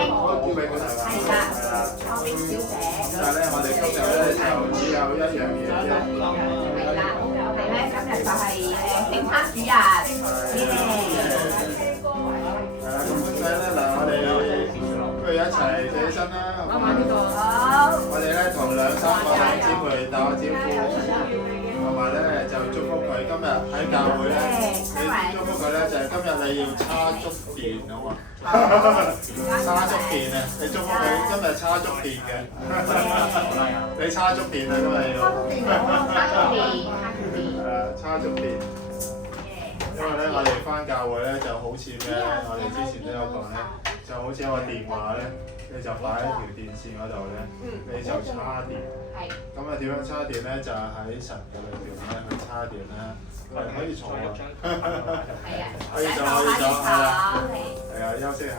係啦，炒冰小姐。但係咧，我哋今日咧就只有一樣嘢啫。係啦，我哋咧今日就係整餐主日，耶！係啦，咁歡仔咧嗱，我哋不如一齊企起身啦。好，我哋咧同2、3個弟兄姊妹打個招呼，同埋咧就祝福佢今日喺教會咧，你祝福佢咧就係今日你要叉足電好嘛？叉足電啊！你祝福佢今日叉足電嘅，你叉足電啊今日要。叉足電。因為咧，我哋翻教會咧就好似咩咧，我哋之前都有講咧，就好似一個電話咧，你就擺喺條電線嗰度咧，你就叉電。咁啊點樣叉電咧？就係喺神嘅裏邊咧去叉電啦。係可以坐啊。可以坐，可以坐，係啦。係啊，休息下。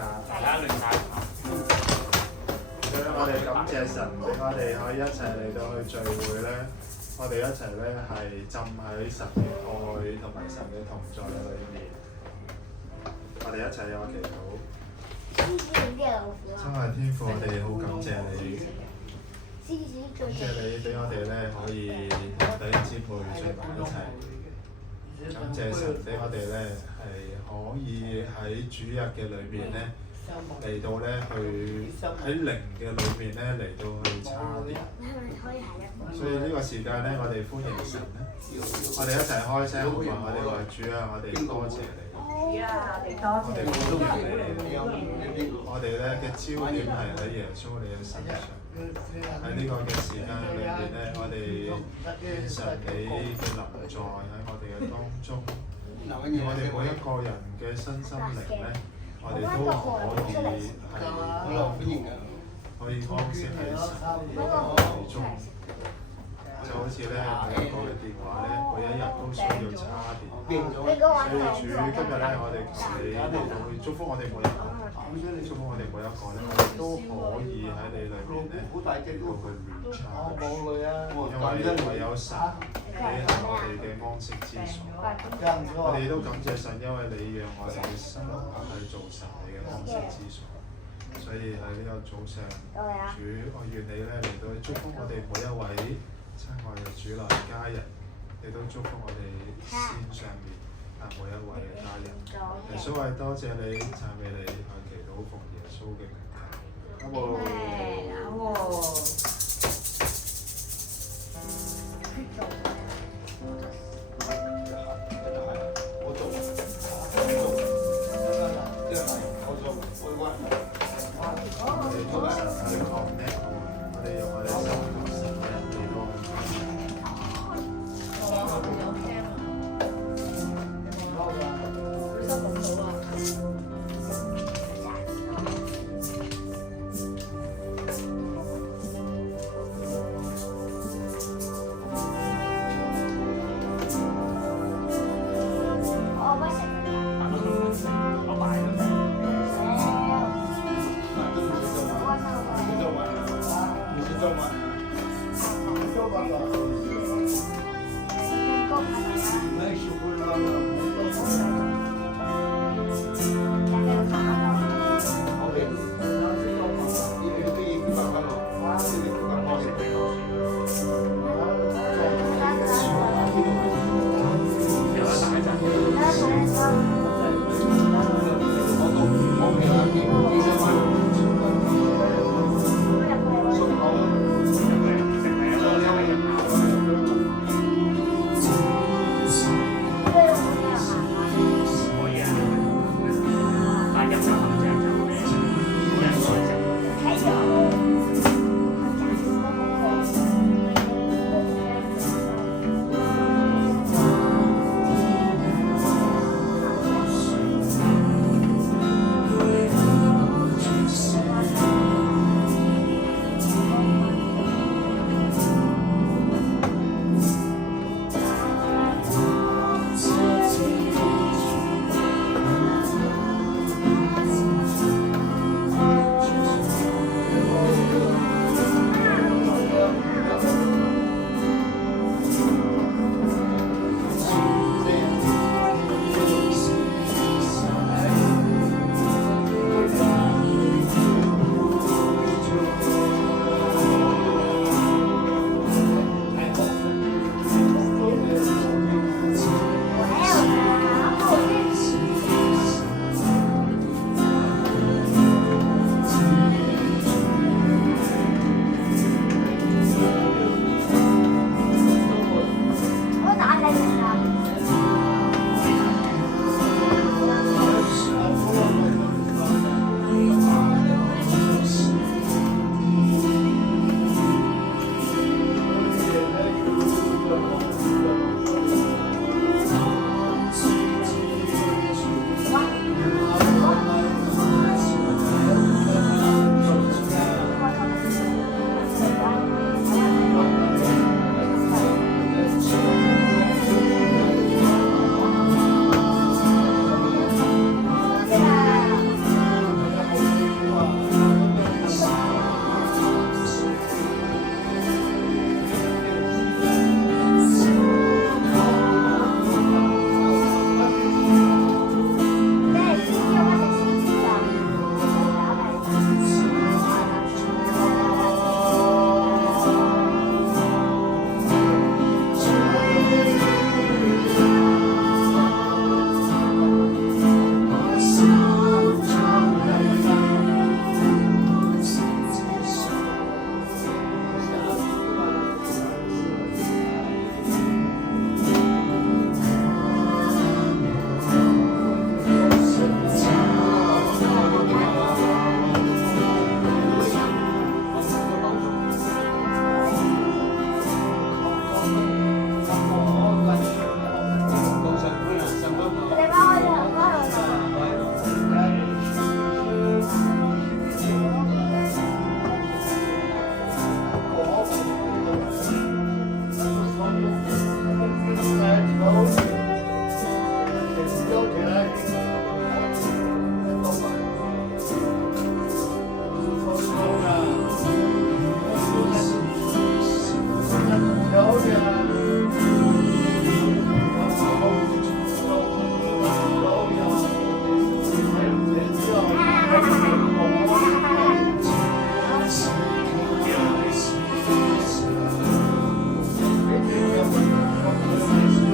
所以我哋感謝神，俾我哋可以一齊嚟到去聚會咧。我哋一齊咧係浸喺神嘅愛同埋神嘅同在裏面。我哋一齊有個祈禱。親愛天父，我哋好感謝你，感謝你俾我哋咧可以同弟兄姊妹聚埋一齊。感謝神俾我哋咧係可以喺主日嘅裏面咧嚟到咧去喺靈嘅裏面咧嚟到去叉電。所以呢個時間咧，我哋歡迎神咧，我哋一齊開聲好嘛？我哋話主啊，我哋多謝你。主啊，我哋多謝你。我哋咧嘅焦點係喺耶穌你嘅身上。喺呢個嘅時間裏邊咧，我哋獻上你嘅臨在喺我哋嘅當中，我哋每一個人嘅身心靈咧，我哋都可以安息喺神嘅愛中。就好似咧每一個嘅電話咧，每一日都需要叉電。所以主今日咧，我哋求你嚟到去祝福我哋每一個，祝福我哋每一個咧，我哋都可以喺你裏邊咧到去 recharge。因為唯有神，你係我哋嘅安息之所。我哋都感謝神，因為你讓我哋嘅心去做神你嘅安息之所。所以喺呢個早上，主，我願你咧嚟到去祝福我哋每一位親愛嘅主內家人，你都祝福我哋線上面每一位嘅家人。耶穌係多謝你，讚美你，去祈禱奉耶穌嘅名求。我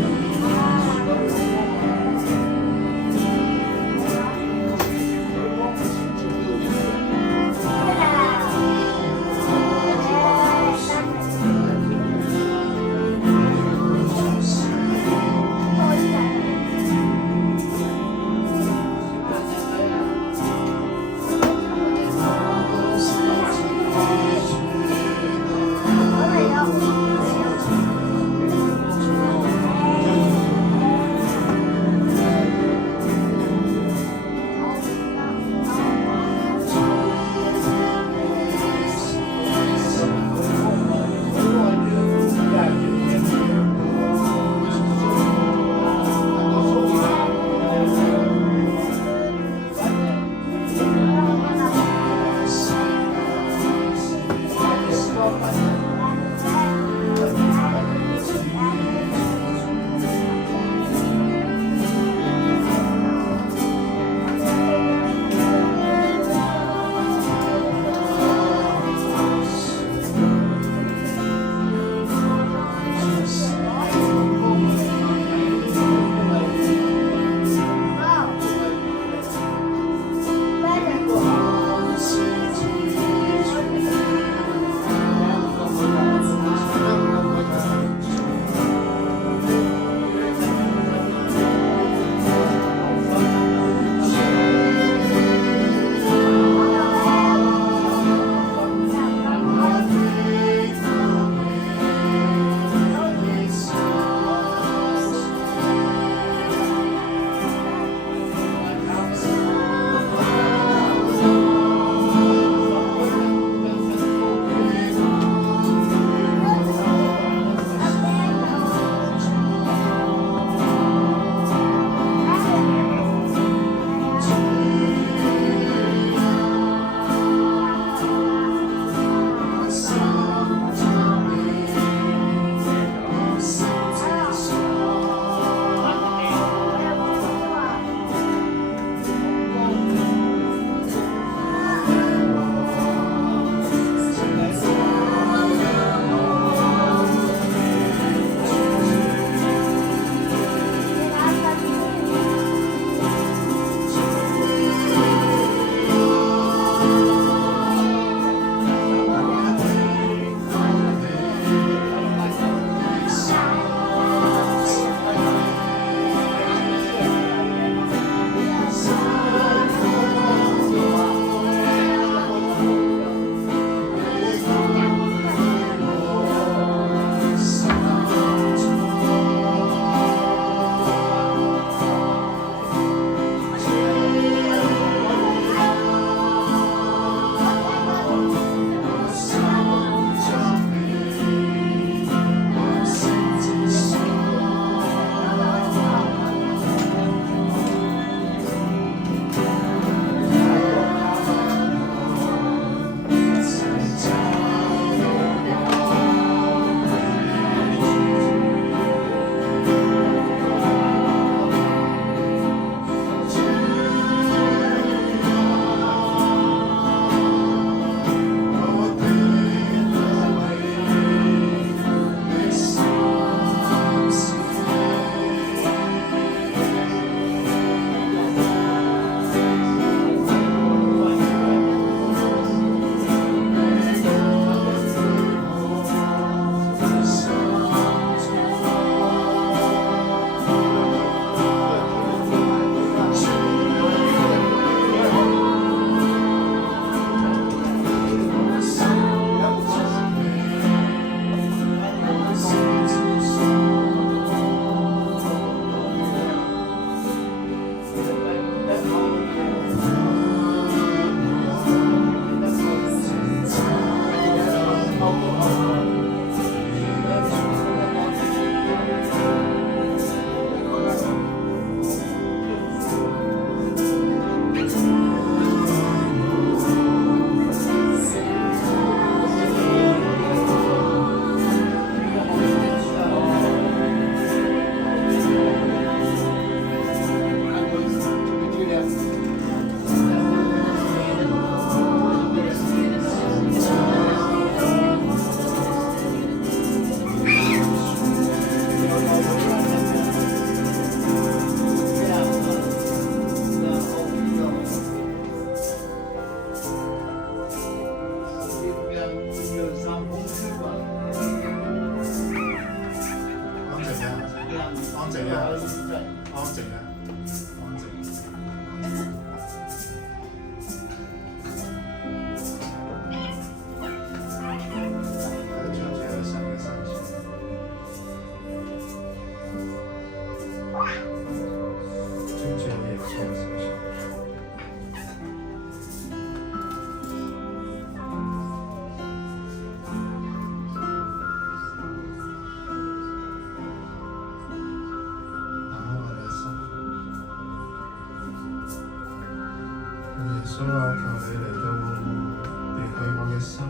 穌啊，求你嚟到奪去我嘅心，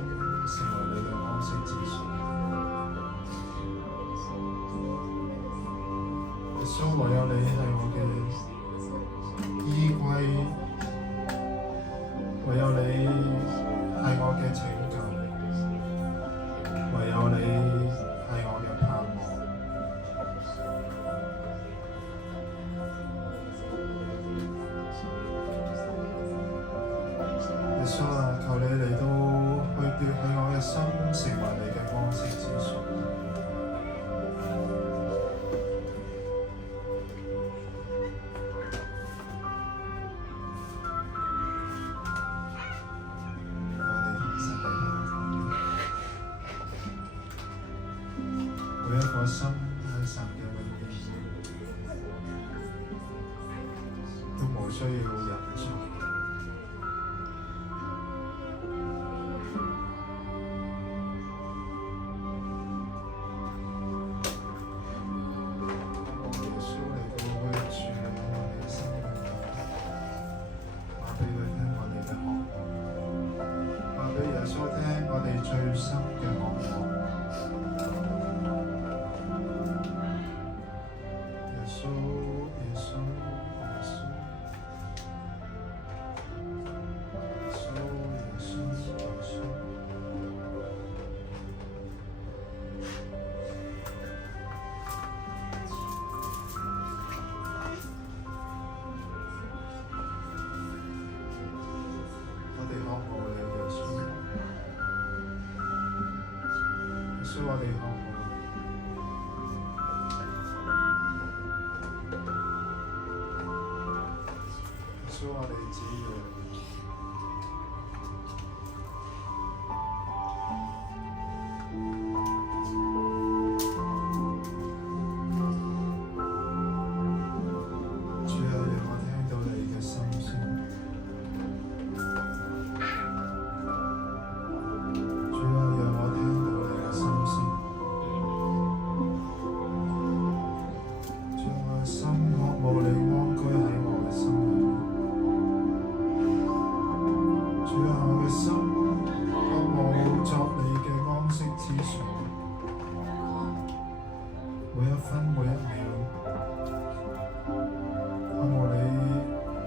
成為你嘅安息之所。耶穌，唯有你係我嘅依歸，唯有你係我嘅拯救，唯有你係我嘅盼望。耶穌啊，求你嚟到去奪去我嘅心，成為你嘅安息之所。每一顆心喺神嘅裏面，都無需要隱藏。最深嘅渴望，耶穌，耶穌，耶穌，耶穌，耶穌，耶穌。我哋渴慕你，耶穌。耶穌，我哋渴慕你。耶穌，我哋只要你。主啊，讓我聽到你嘅心聲。每一分每一秒，渴慕你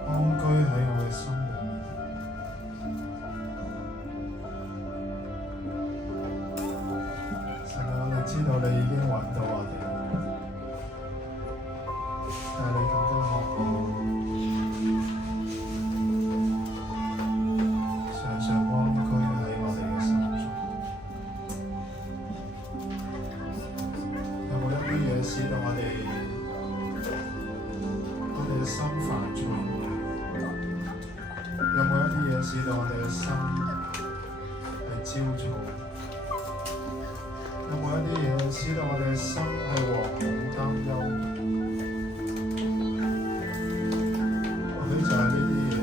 安居喺我嘅心裏面。神啊，我哋知道你已經揾到我哋，但係你更加渴慕常常安居喺我哋嘅心中。使到我哋嘅心煩躁，有冇一啲嘢使到我哋嘅心係焦躁？有冇一啲嘢使到我哋嘅心係惶恐擔憂？或許就係呢啲嘢，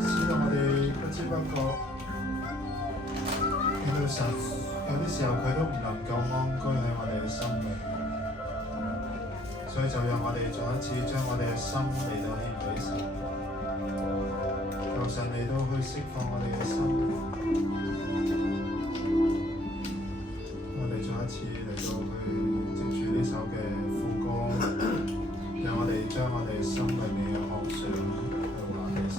使到我哋不知不覺見到神。有啲時候佢都唔能夠安居喺我哋嘅心裏，所以就讓我哋再一次將我哋嘅心嚟到獻俾神，求神嚟到去釋放我哋嘅心。我哋再一次嚟到去藉住呢首嘅副歌，讓我哋將我哋心裏面嘅渴想去話俾神。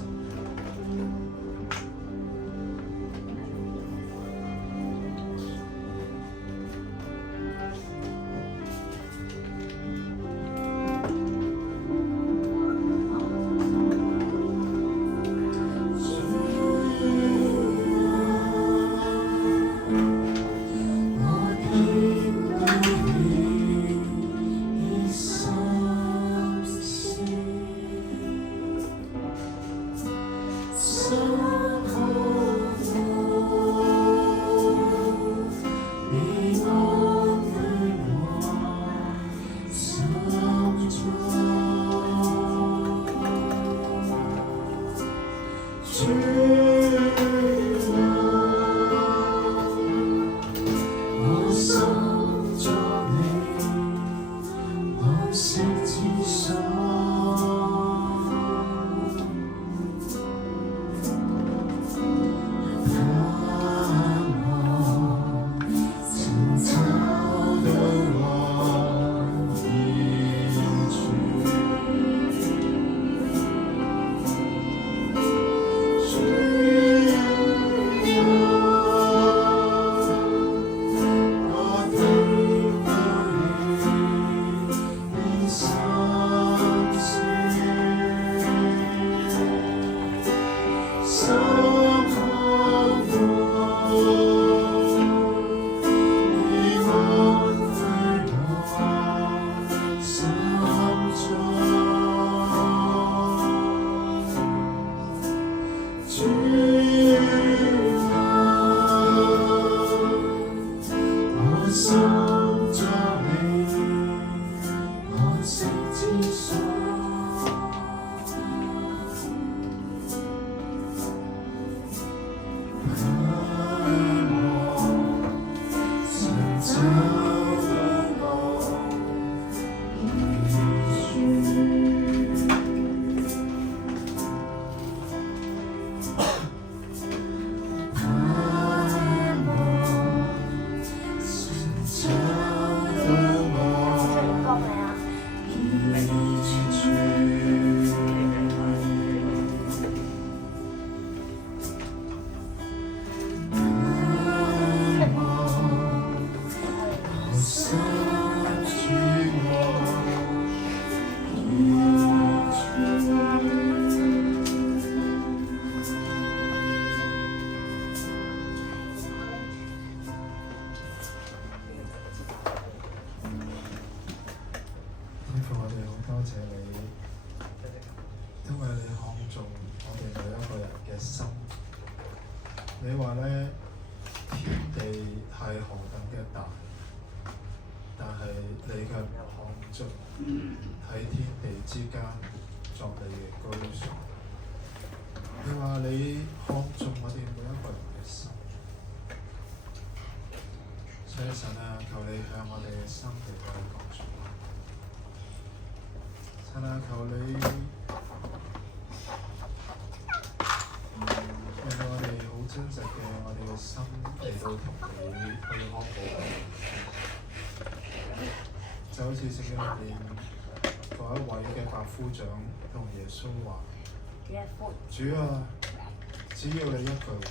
你話咧，天地係何等嘅大，但係你卻看足喺天地之間作你嘅居所。你話你看中我哋每一個人嘅心，所以神啊，求你向我哋嘅心嚟到去講說話。神啊，求你令到我哋好真實嘅我哋嘅心嚟到同你去呵護，就好似聖經入面嗰一位嘅百夫長同耶穌話：主啊，只要你一句話，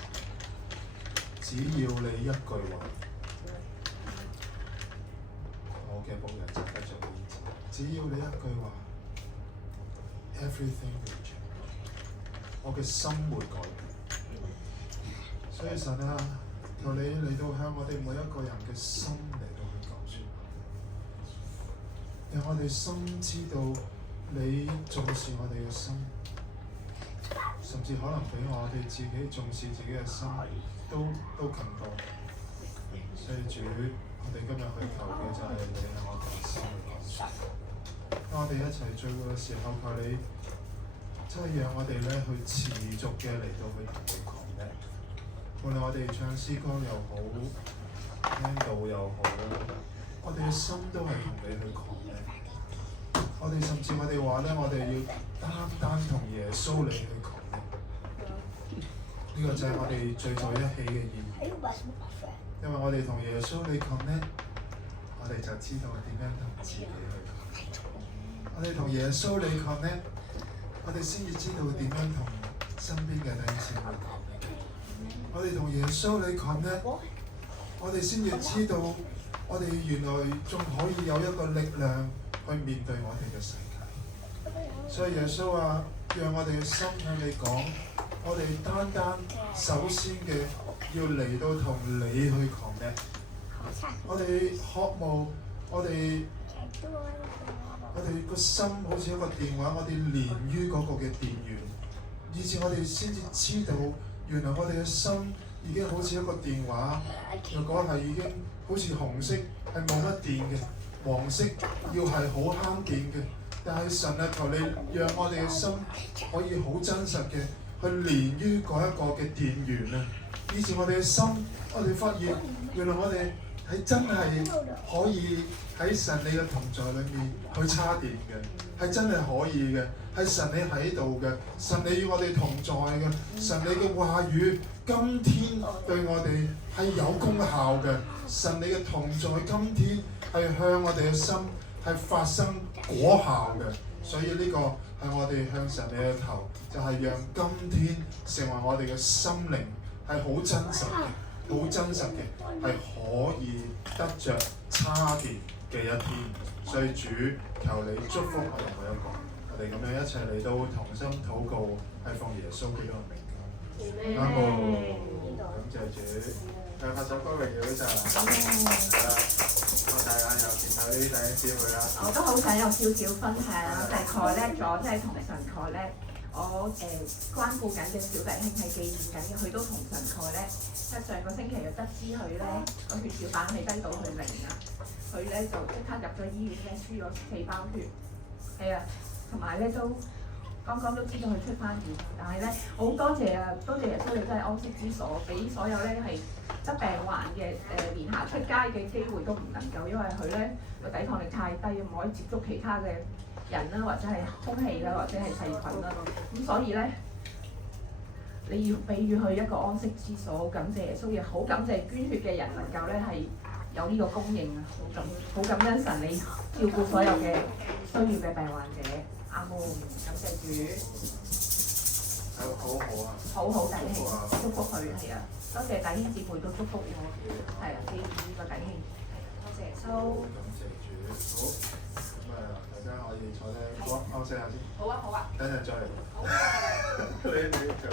只要你一句話，我嘅僕人就得着醫治。只要你一句話 ，everything will change， 我嘅心會改變。所以神啊，求你嚟到向我哋每一個人嘅心嚟到去講説話，讓我哋心知道你重視我哋嘅心，甚至可能比我哋自己重視自己嘅心都更多。所以主，我哋今日去求嘅就係你向我哋嘅心去講説話。當我哋一齊聚會嘅時候，求你真係讓我哋咧去持續嘅嚟到去同你講嘅。無論我哋唱詩歌又好，聽道又好，我哋嘅心都係同你去講嘅。我哋甚至我哋話咧，我哋要單同耶穌你去講嘅。呢個就係我哋聚在一起嘅意義。因為我哋同耶穌你講咧，我哋就知道點樣同自己去講。我哋同耶穌你講咧，我哋先至知道點樣同身邊嘅弟兄姊妹講。我哋同耶穌你講咧，我哋先至知道，我哋原來仲可以有一個力量去面對我哋嘅世界。所以耶穌話：讓我哋嘅心向你講，我哋單首先嘅要嚟到同你去講咧。我哋渴慕，我哋個心好似一個電話，我哋連於嗰個嘅電源，以至我哋先至知道。原來我哋嘅心已經好似一個電話，若果係已經好似紅色係冇乜電嘅，黃色要係好慳電嘅。但係神啊，求你讓我哋嘅心可以好真實嘅去連於嗰一個嘅電源啊！以至我哋嘅心，我哋發現原來我哋係真係可以喺神你嘅同在裏面去叉電嘅，係真係可以嘅。係神你喺度嘅，神你與我哋同在嘅，神你嘅話語今天對我哋係有功效嘅，神你嘅同在今天係向我哋嘅心係發生果效嘅，所以呢個係我哋向神你嘅求，就係讓今天成為我哋嘅心靈係好真實嘅，好真實嘅，係可以得着叉電嘅一天。所以主，求你祝福我哋每一個。我哋咁樣一齊嚟到同心禱告，係奉耶穌基督嘅名求。阿門。感謝主。發首歌榮耀呢就係啦。我大眼又見到啲弟兄姊妹啦。我都好想有少少分享啦，就係 connect 咗，即係同神 connect。我關顧緊嘅小弟兄係紀念緊嘅，佢都同神蓋咧，即係上個星期就得知佢咧個血小板係低到去0啊，佢咧就即刻入咗醫院咧輸咗4包血，係啊，同埋咧都剛剛都知道佢出翻院，但係咧好多謝啊，多謝耶穌，你真係安息之所，俾所有咧係得病患嘅連行出街嘅機會都唔能夠，因為佢咧個抵抗力太低，唔可以接觸其他嘅人啦，或者係空氣啦，或者係細菌啦，咁所以咧，你要俾予佢一個安息之所，好感謝耶穌，亦好感謝捐血嘅人能夠咧係有呢個供應啊，好感恩神你照顧所有嘅需要嘅病患者，阿門，感謝主，好好弟兄，祝福佢係啊，多謝弟兄姊妹都祝福我，係啊，記住呢個弟兄，多謝耶穌，感謝主，好。大家可以坐低休息下先。好啊，好啊。等陣再嚟。好啊。你坐，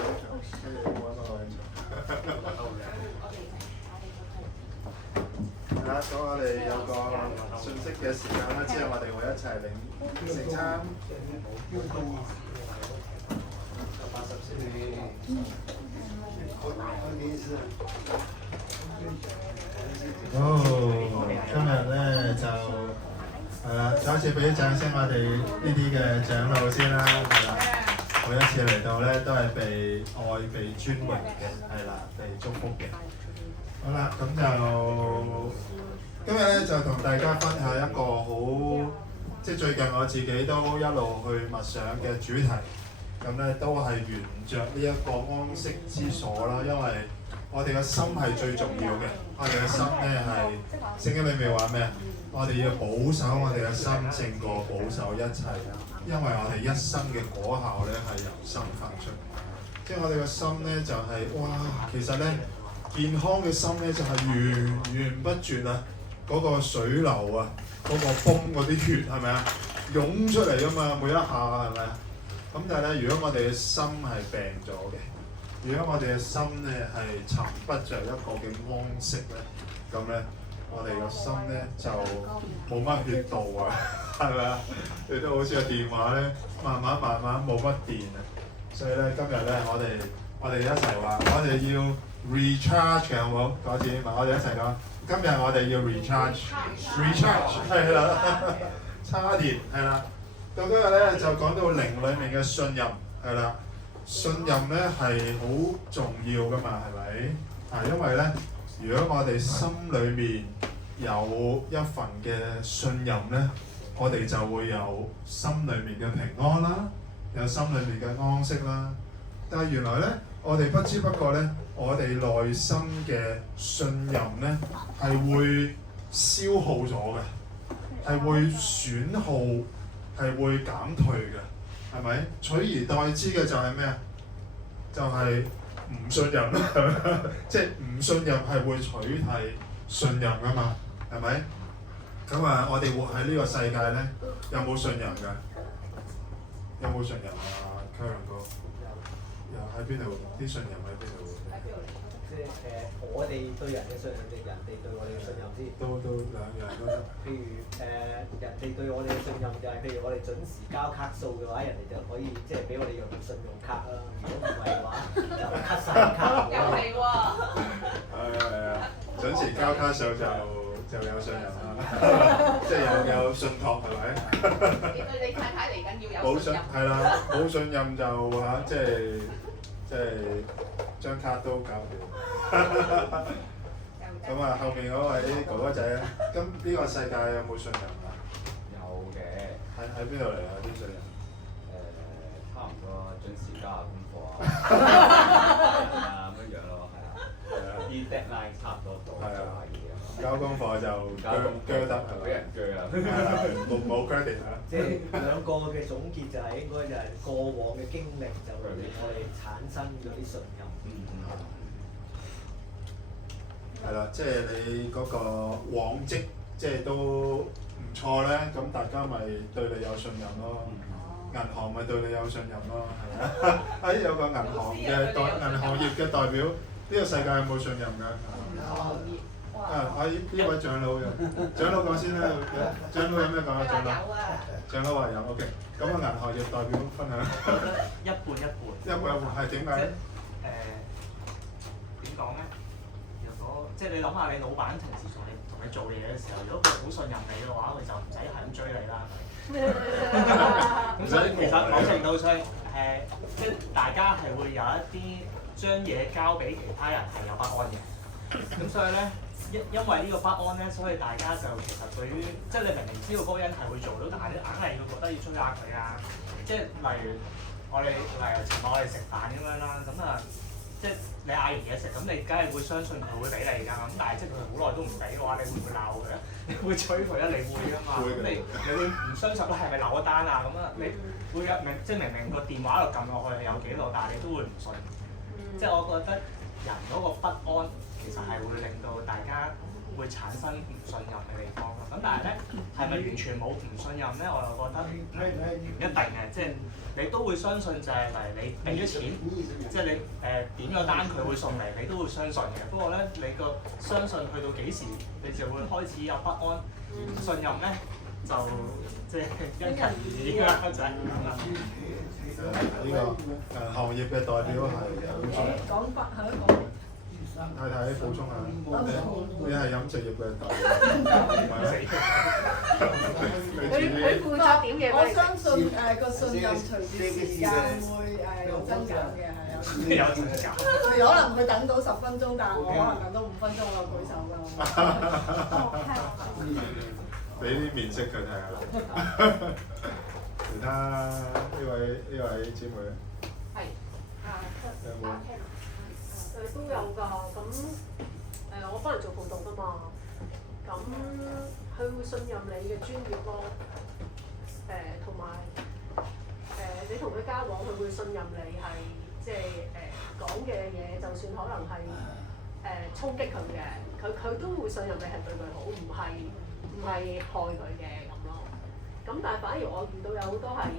跟住揾個位坐。係啦，咁我哋有個信息嘅時間啦，之後我哋會一齊領聖餐。今日咧就。係啦，首次俾啲掌聲我哋呢啲嘅長老先啦，係啦，每一次嚟到咧都係被愛、被尊榮嘅，係啦，被祝福嘅。好啦，咁就今日咧就同大家分享一個好，即係最近我自己都一路去默想嘅主題。咁咧都係沿着呢一個安息之所啦，因為我哋嘅心係最重要嘅。我哋嘅心咧係聖經裏面話咩啊？我哋要保守我哋嘅心勝過保守一切，因為我哋一生嘅果效咧係由心發出。即係我哋嘅心咧就係、哇，其實咧健康嘅心咧就係源源不絕啊！嗰個水流啊，嗰個泵嗰啲血係咪啊？湧出嚟㗎嘛，每一下係咪啊？咁但係咧，如果我哋嘅心係病咗嘅，如果我哋嘅心咧係尋不着一個嘅安息咧，咁咧。我哋個心咧就冇乜血道啊，係咪啊？你都好似個電話咧，慢慢冇乜電啊。所以咧，今日咧，我哋一齊話，我哋要 recharge 嘅，好唔好？講次，我哋一齊講。今日我哋要 recharge 係啦，叉電係啦。到今日咧就講到靈裡面嘅信任係啦，信任咧係好重要噶嘛，係咪？啊，因為咧。如果我哋心裏面有一份嘅信任咧，我哋就會有心裏面嘅平安啦，有心裏面嘅安息啦。但係原來咧，我哋不知不覺咧，我哋內心嘅信任咧係會消耗咗嘅，係會損耗，係會減退嘅，係咪？取而代之嘅就係咩啊？就係唔信任啦，即係唔信任係會取替信任噶嘛，係咪？咁啊，我哋活喺呢個世界咧，有冇信任㗎？有冇信任啊，Karen哥？又喺邊度？啲信任喺邊度？即係我哋對人嘅信任定人哋對我哋嘅信任先？都兩樣都得。譬如人哋對我哋嘅信任就係，譬如我哋準時交卡數嘅話，人哋就可以即係俾我哋用信用卡啦。如果唔係嘅話，就卡晒卡。又係喎。係啊，準時交卡數就有信任啦，即係有信託係咪？你對你太太嚟緊要有信任。係啦，冇信任就話即係張卡都搞唔掂。咁啊，後面嗰位哥哥仔咧，咁呢個世界有冇信任啊？有嘅。喺邊度嚟啊？啲信任？差唔多準時交下功課啊，咁樣咯，係啊。啲 deadline 差唔多到，做下嘢啊。交功課就鋸得係咪？俾人鋸啊！冇 credit 啊！即係兩個嘅總結就係應該就係過往嘅經歷就令我哋產生咗啲信任。係啦，即係你嗰個往績即係都唔錯咧，咁大家咪對你有信任咯。銀行咪對你有信任咯，係咪啊？有個銀行業嘅代表，呢個世界有冇信任㗎？銀行業，哇！呢位長老長老講先啦，長老有咩講啊？長老話有 ，OK。咁啊，銀行業代表分享。我覺得一半一半。一半係點解？點講咧？如果即係你諗下，你老闆平時同你做嘢嘅時候，如果佢好信任你嘅話，佢就唔使係咁追你啦，係咪？咁所以其實某程度上即係大家係會有一啲將嘢交俾其他人係有不安嘅。咁所以咧，因為呢個不安咧，所以大家就其實對於即係你明明知道嗰個人係會做到，但係你硬係要覺得要追下佢啊！即係例如尋日我哋食飯咁樣啦，咁啊，即係你嗌完嘢食，咁你梗係會相信佢會俾你㗎。咁但係即係佢好耐都唔俾嘅話，你會唔會鬧佢啊？你會催佢啊？你會㗎嘛？咁你會唔相信咧？係咪留咗單啊？咁啊，你會有即係明個電話度撳落去係有幾耐，但係你都會唔信。即係我覺得人嗰個不安。其實係會令到大家會產生唔信任嘅地方咯。咁但係咧，係咪完全冇唔信任咧？我又覺得唔一定嘅，即係你都會相信就係例如你俾咗錢，即係你點咗單佢會送嚟，你都會相信嘅。不過咧，你個相信去到幾時，你就會開始有不安、唔信任咧，就即係因人而異啦，就係咁啦。呢個行業嘅代表係講北係一個。太太補充下，你係飲食業嘅代表，佢負責點嘢？我相信個信任隨住時間會有增長嘅，係啊。有增長。佢可能佢等到10分鐘，但係我可能等到5分鐘，我舉手㗎。俾啲面色佢睇下。其他呢位姊妹咧？係有冇？都有㗎，咁我幫人做輔導㗎嘛，咁佢會信任你嘅專業咯，同埋你同佢交往，佢會信任你係即係講嘅嘢，就算可能係衝擊佢嘅，佢都會信任你係對佢好，唔係害佢嘅咁咯。咁但係反而我遇到有好多係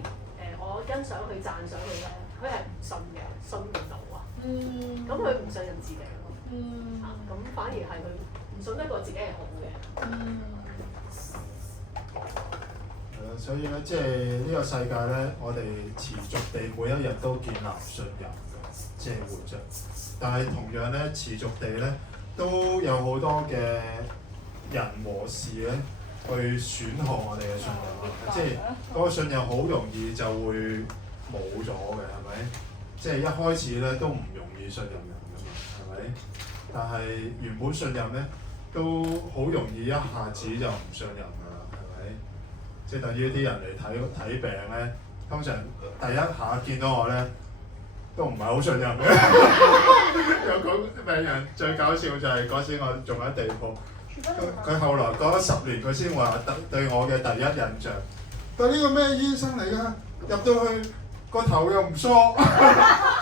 我欣賞佢、讚賞佢咧，佢係唔信嘅，信唔到啊。咁佢唔信任自己咯，咁反而係佢唔信得過自己係好嘅。係啦，所以咧，即係呢個世界咧，我哋持續地每一日都建立信任嘅，即係活着。但係同樣咧，持續地咧，都有好多嘅人和事咧，去損害我哋嘅信任。即係嗰個信任好容易就會冇咗嘅，係咪？即係一開始咧都唔容易信任人㗎嘛，係咪？但係原本信任咧都好容易一下子就唔信任㗎啦，係咪？即係等於啲人嚟睇病咧，通常第一下見到我咧都唔係好信任嘅。有個病人最搞笑就係嗰時我仲喺地鋪，佢後來過咗10年佢先話對我嘅第一印象，佢呢個咩醫生嚟㗎？入到去。個頭又唔梳，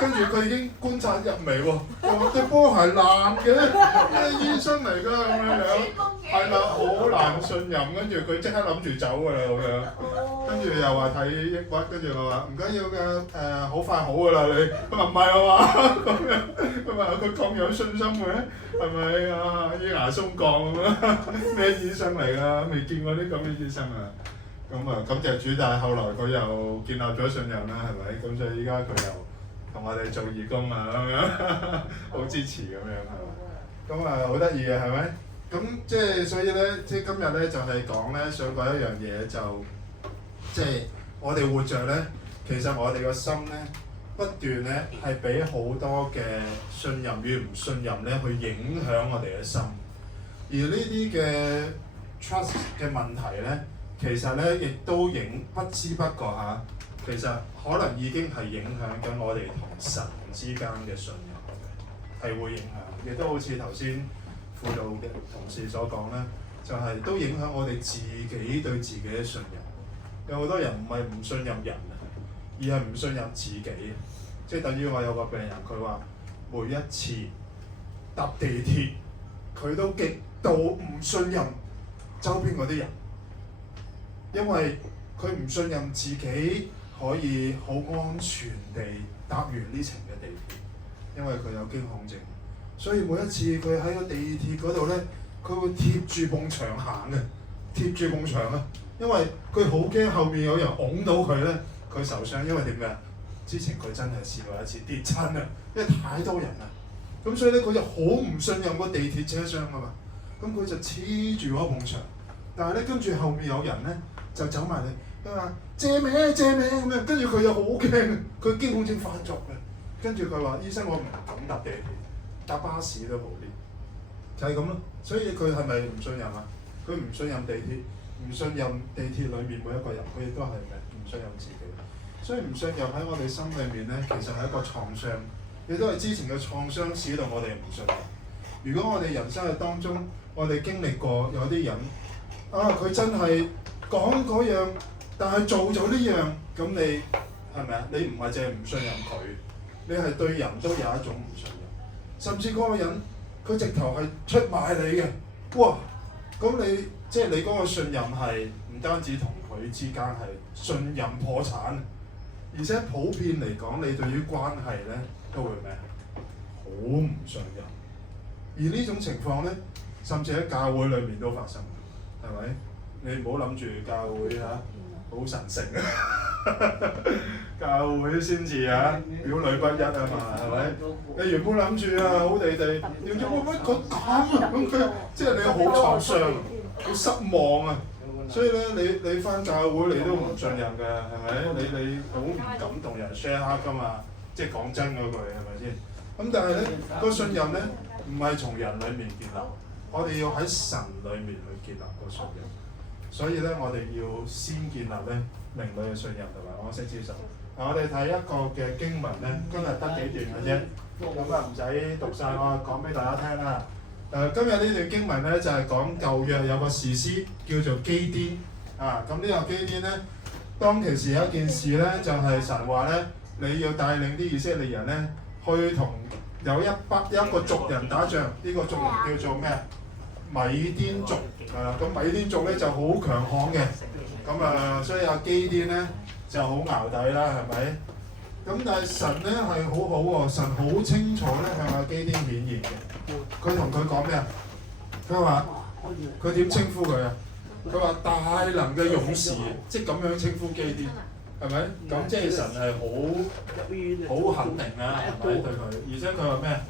跟住佢已經觀察入微喎，話對波鞋爛嘅，咩醫生嚟㗎咁樣，係啦，好難信任，跟住佢即刻諗住走㗎啦咁樣，跟住又話睇抑鬱，跟住我話唔緊要㗎，好快好㗎啦你，佢話唔係啊嘛，咁樣，佢話佢咁有信心嘅，係咪啊？咿牙鬆槓咁樣，咩醫生嚟㗎？未見過啲咁嘅醫生啊！咁啊，感謝主，但係後來佢又建立咗信任啦，係咪？咁所以依家佢又同我哋做義工啊，咁樣好支持咁樣係嘛？咁啊好得意嘅係咪？咁即係所以咧，即係今日咧就係講咧，想講一樣嘢就即係我哋活着咧，其實我哋個心咧不斷咧係俾好多嘅信任與唔信任咧去影響我哋嘅心，而呢啲嘅 trust 嘅問題咧。其實咧，亦都不知不覺嚇，其實可能已經係影響緊我哋同神之間嘅信任嘅，係會影響。亦都好似頭先輔導嘅同事所講啦，就係都影響我哋自己對自己嘅信任。有好多人唔係唔信任人啊，而係唔信任自己。即係等於我有個病人，佢話每一次搭地鐵，佢都極度唔信任周邊嗰啲人。因為佢唔信任自己可以好安全地搭完呢程嘅地鐵，因為佢有驚恐症，所以每一次佢喺個地鐵嗰度咧，佢會貼住埲牆行嘅，貼住埲牆啊！因為佢好驚後面有人擁到佢咧，佢受傷。因為點解？之前佢真係試過一次跌親啊，因為太多人啦。咁所以咧，佢就好唔信任個地鐵車廂啊嘛。咁佢就黐住嗰埲牆。但係咧，跟住後面有人咧就走埋嚟，佢話借命咁樣。跟住佢又好驚，佢驚恐症發作嘅。跟住佢話：醫生，我唔敢搭地鐵，搭巴士都好啲。就係咁咯。所以佢係咪唔信任啊？佢唔信任地鐵，唔信任地鐵裡面每一個人，佢亦都係唔信任自己。所以唔信任喺我哋心裏面咧，其實係一個創傷，亦都係之前嘅創傷使到我哋唔信任。如果我哋人生嘅當中，我哋經歷過有啲人啊，佢真係講嗰樣，但係做咗呢樣，咁你係咪啊？你唔係淨係唔信任佢，你係對人都有一種唔信任，甚至嗰個人佢直頭係出賣你嘅，哇！咁你即係你嗰個信任係唔單止同佢之間係信任破產，而且普遍嚟講，你對於關係咧都會咩？好唔信任。而呢種情況咧，甚至喺教會裏面都發生，係咪？你唔好諗住教會好神聖啊！教會先至表裏不一啊嘛，係咪？你原本諗住好地地，點知佢咁啊？咁佢即係你好創傷，好失望啊！所以咧，你返教會你都唔信任㗎，係咪？你好唔敢同人 share 㗎嘛？即係講真嗰句係咪先？咁但係咧，個信任咧唔係從人裡面建立，我哋要喺神裡面去建立個信任。所以咧，我哋要先建立咧靈裡嘅信任同埋安息之心。我哋睇一個嘅經文咧，今日得幾段嘅啫，咁唔使讀晒，我講俾大家聽啦。今日呢段經文咧就係講舊約有個士師叫做基甸啊。咁呢個基甸咧，當其時有一件事咧，就係神話咧，你要帶領啲以色列人咧去同有一個族人打仗。呢個族人叫做咩？米甸族啊。咁米甸族咧就好強悍嘅，咁所以阿基甸咧就好淆底啦，係咪？咁但係神咧係好好喎，神好清楚咧向阿基甸顯現嘅。佢同佢講咩啊？佢話佢點稱呼佢啊？佢話大能嘅勇士，即係咁樣稱呼基甸，係咪？咁即係神係好肯定啊，係咪對佢？而且佢話咩？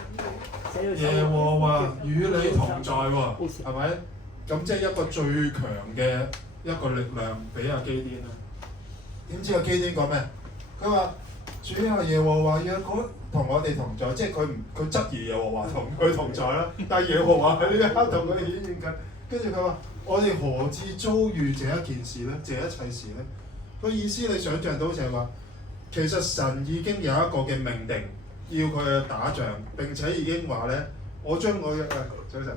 耶和華與你同在喎，係咪？咁即係一個最強嘅一個力量俾阿基甸啦。點知阿基甸講咩？佢話主啊，耶和華若果同我哋同在，即係佢質疑耶和華同佢同在啦。但係耶和華喺呢一刻同佢顯現緊，跟住佢話：我哋何至遭遇這一件事咧？這一切事咧？個意思你想象到就係話，其實神已經有一個嘅命定，要佢去打仗，並且已經話咧，我將我嘅早晨，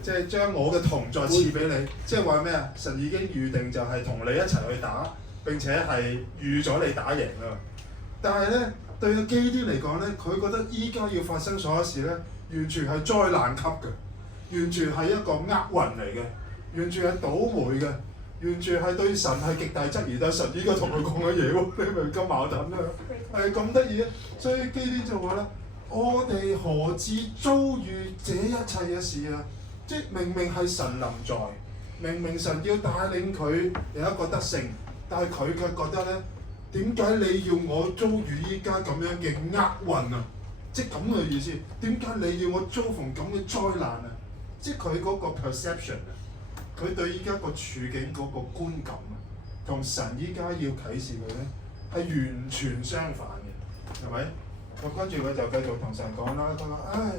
即係將我嘅同在賜俾你，即係話咩啊？神已經預定就係同你一齊去打，並且係預咗你打贏啦。但係咧，對個基甸嚟講咧，佢覺得依家要發生所有事咧，完全係災難級嘅，完全係一個厄運嚟嘅，完全係倒霉嘅，完全係對神係極大質疑。但係神依家同佢講嘅嘢喎，你咪咁矛盾啊？係咁得意啊！所以基甸就話啦：我哋何至遭遇這一切嘅事啊？即係明明係神臨在，明明神要帶領佢有一個得勝，但係佢卻覺得咧。點解你要我遭遇依家咁樣嘅厄運啊？即係咁嘅意思。點解你要我遭逢咁嘅災難啊？即係佢嗰個 perception 啊，佢對依家個處境嗰個觀感啊，同神依家要啟示佢咧係完全相反嘅，係咪？咁跟住佢就繼續同神講啦，佢話：唉，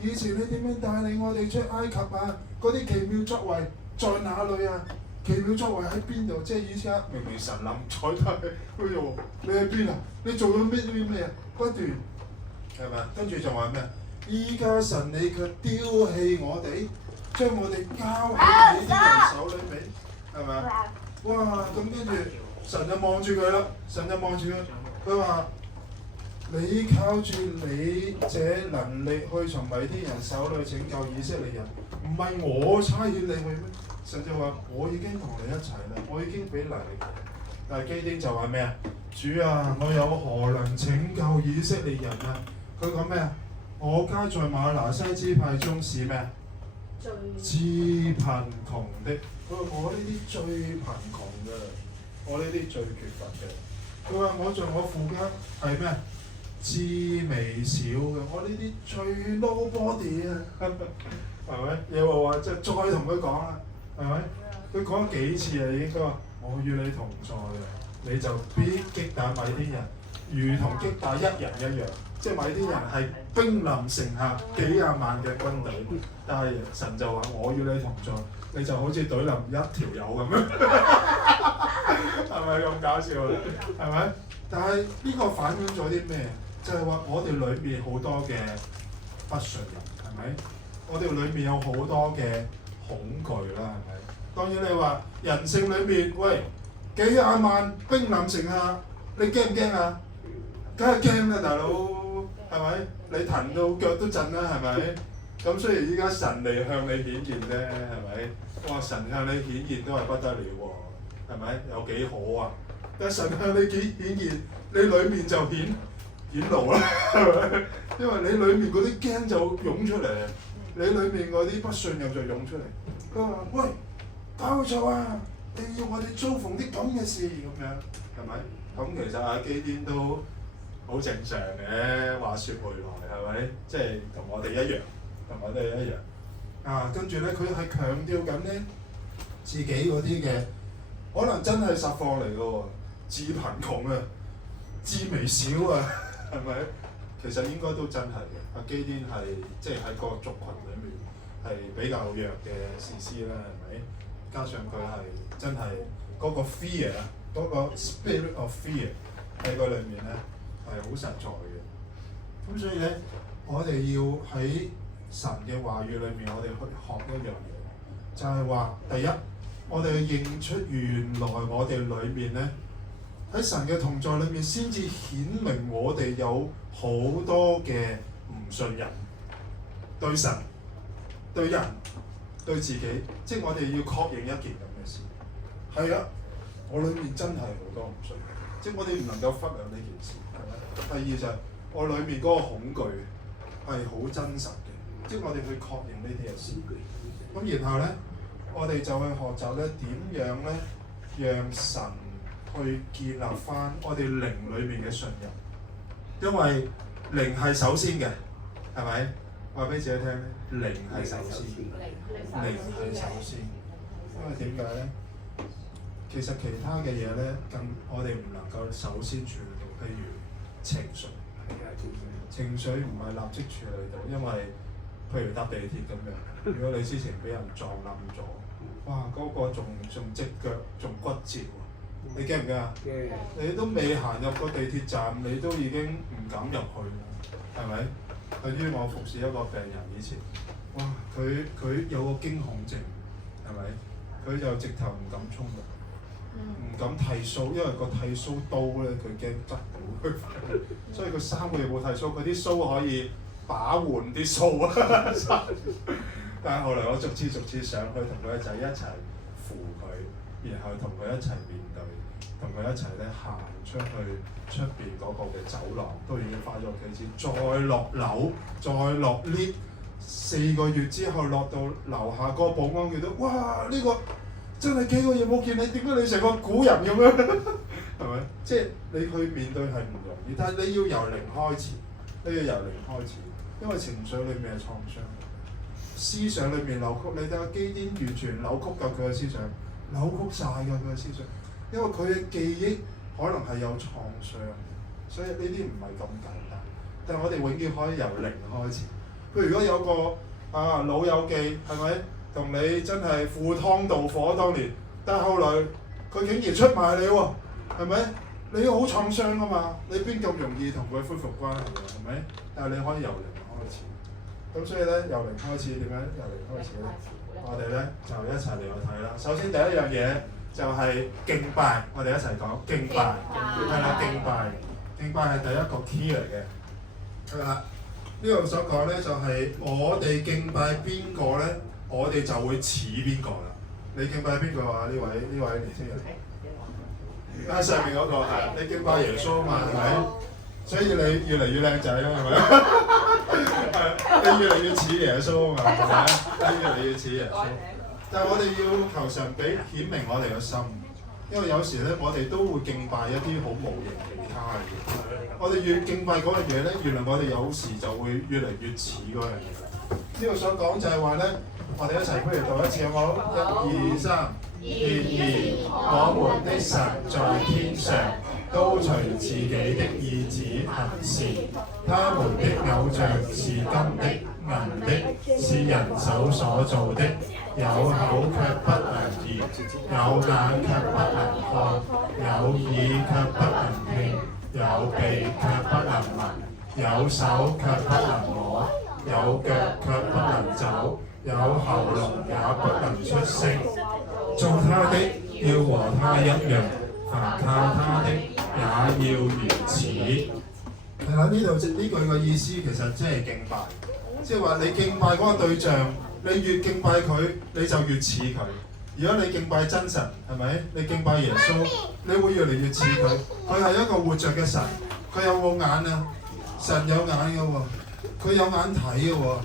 以前你點樣帶領我哋出埃及啊？嗰啲奇妙作為在哪裏啊？奇妙作為喺邊度？即係以前明明神臨在，但係佢又你喺邊啊？你做咗咩啊？不斷係咪？跟住仲話咩？依家神你卻丟棄我哋，將我哋交喺你啲人手裏面，係咪？哇！咁跟住神就望住佢啦，神就望住佢，佢話：你靠住你這能力去從米甸人手裏拯救以色列人，唔係我差遣你去咩？神就話：我已經同你一齊啦，我已經俾能力。但係基甸就話咩啊？主啊，我有何能拯救以色列人啊？佢講咩啊？我家在瑪拿西支派中是咩？至貧窮的，佢話我呢啲最貧窮嘅，我呢啲最缺乏嘅。佢話我在我父家係咩？至微小嘅，我呢啲最 nobody 啊，係咪？耶和華即係再同佢講啦，係咪？佢講咗幾次啊？應該話我與你同在啊，你就必擊打米甸人，如同擊打一人一樣。即係米甸人係兵臨城下幾廿萬嘅軍隊，但係神就話我與你同在，你就好似隊冧一條友咁樣，係咪咁搞笑啊？係咪？但係呢個反映咗啲咩？就係話我哋裏面好多嘅不信任，係咪？我哋裏面有好多嘅恐懼啦，係咪？當然你話人性裏面，喂，幾廿萬兵臨城下，你驚唔驚啊？梗係驚啦，大佬，係咪？你騰到腳都震啦，係咪？咁雖然依家神嚟向你顯現啫，係咪？哇！神向你顯現都係不得了喎，係咪？有幾好啊？但係神向你顯現，你裏面就顯露啦，係咪？因為你裏面嗰啲驚就湧出嚟，你裏面嗰啲不信任就湧出嚟。佢話：喂，搞錯啊！你要我哋遭逢啲咁嘅事咁樣，係咪？咁其實阿基甸都好正常嘅，話説回來係咪？即係同我哋一樣，同我哋一樣。啊，跟住咧，佢係強調緊咧自己嗰啲嘅，可能真係實況嚟嘅喎，至貧窮啊，至微小啊。係咪？其實應該都真係嘅。阿基甸係即係喺個族群裏面係比較弱嘅士師啦，係咪？加上佢係真係嗰個 fear 啊，嗰個 spirit of fear 喺個裏面咧係好實在嘅。咁所以咧，我哋要喺神嘅話語裏面，我哋去學一樣嘢，就係話第一，我哋要認出原來我哋裏面咧。喺神嘅同在裏面，先至顯明我哋有好多嘅唔信任，對神、對人、對自己，即係我哋要確認一件咁嘅事。係啊，我裏面真係好多唔信任，即係我哋唔能夠忽略呢件事。係咪？第二就係我裏面嗰個恐懼係好真實嘅，即係我哋去確認呢啲嘅事。咁然後咧，我哋就去學習咧點樣咧讓神去建立翻我哋靈裏面嘅信任，因為靈係首先嘅，係咪？話俾自己聽咧，靈係首先，靈係首先。因為點解咧？其實其他嘅嘢咧，我哋唔能夠首先處理到，譬如情緒，情緒唔係立即處理到，因為譬如搭地鐵咁樣，如果你之前俾人撞冧咗，哇！嗰個仲隻腳仲骨折喎。你驚唔驚啊？你都未行入個地鐵站，你都已經唔敢入去啦，係咪？對於我服侍一個病人以前，哇！佢有個驚恐症，係咪？佢就直頭唔敢衝入，唔敢剃鬚，因為個剃鬚刀咧，佢驚拮到佢，所以佢3個月冇剃鬚，佢啲鬚可以把換啲鬚啊！但係後來我逐次上去同佢一齊扶佢，然後同佢一齊面對，同佢一齊咧行出去出邊嗰個嘅走廊，都已經花咗幾次，再落樓，再落 lift， 4個月之後落到樓下個保安見到，哇！呢個真係幾個月冇見你，點解你成個古人咁樣？係咪？即係你去面對係唔容易，但係你要由零開始，你要由零開始，因為情緒裏面係創傷，思想裏面扭曲。你睇下基甸完全扭曲㗎佢嘅思想，扭曲晒㗎佢嘅思想，因為佢嘅記憶可能係有創傷，所以呢啲唔係咁簡單。但係我哋永遠可以由零開始。佢如果有個老友記，係咪同你真係赴湯蹈火當年，但係後來佢竟然出賣你喎，係咪？你好創傷啊嘛，你邊咁容易同佢恢復關係㗎？係咪？但係你可以由零開始。咁所以咧，由零開始點樣？由零開始咧，我哋咧就一齊嚟去睇啦。首先第一樣嘢就係敬拜，我哋一齊講敬拜，係啦，敬拜，敬拜係第一個 key 嚟嘅，係啦。呢度所講咧就係我哋敬拜邊個咧，我哋就會似邊個啦。你敬拜邊個啊？呢位年輕人？上面嗰個係你敬拜耶穌啊嘛，係咪？所以你越嚟越靚仔啦，係咪？你越嚟越似耶穌啊嘛，係咪？你越嚟越似耶穌。但係我哋要求神俾顯明我哋嘅心，因為有時咧，我哋都會敬拜一啲好無形其他嘅嘢。我哋越敬拜嗰樣嘢咧，原來我哋有時就會越嚟越似嗰樣嘢。呢度所講就係話咧，我哋一齊不如讀一次好唔好？1、2、3。然而，我們的神在天上，都隨自己的意志行事。他們的偶像是金的、銀的，是人手所造的，有口卻不能言，有眼卻不能看，有耳卻不能聽，有鼻卻不能聞，有手卻不能摸，有腳卻不能走，有喉嚨也不能出聲。做他的要和他一樣，凡靠他的也要如此。係啦，呢度呢句嘅意思其實即係敬拜，即係話你敬拜嗰個對象，你越敬拜佢，你就越似佢。如果你敬拜真神，係咪？你敬拜耶穌，你會越嚟越似佢。佢係一個活着嘅神，佢有冇眼啊？神有眼嘅喎，佢有眼睇嘅喎。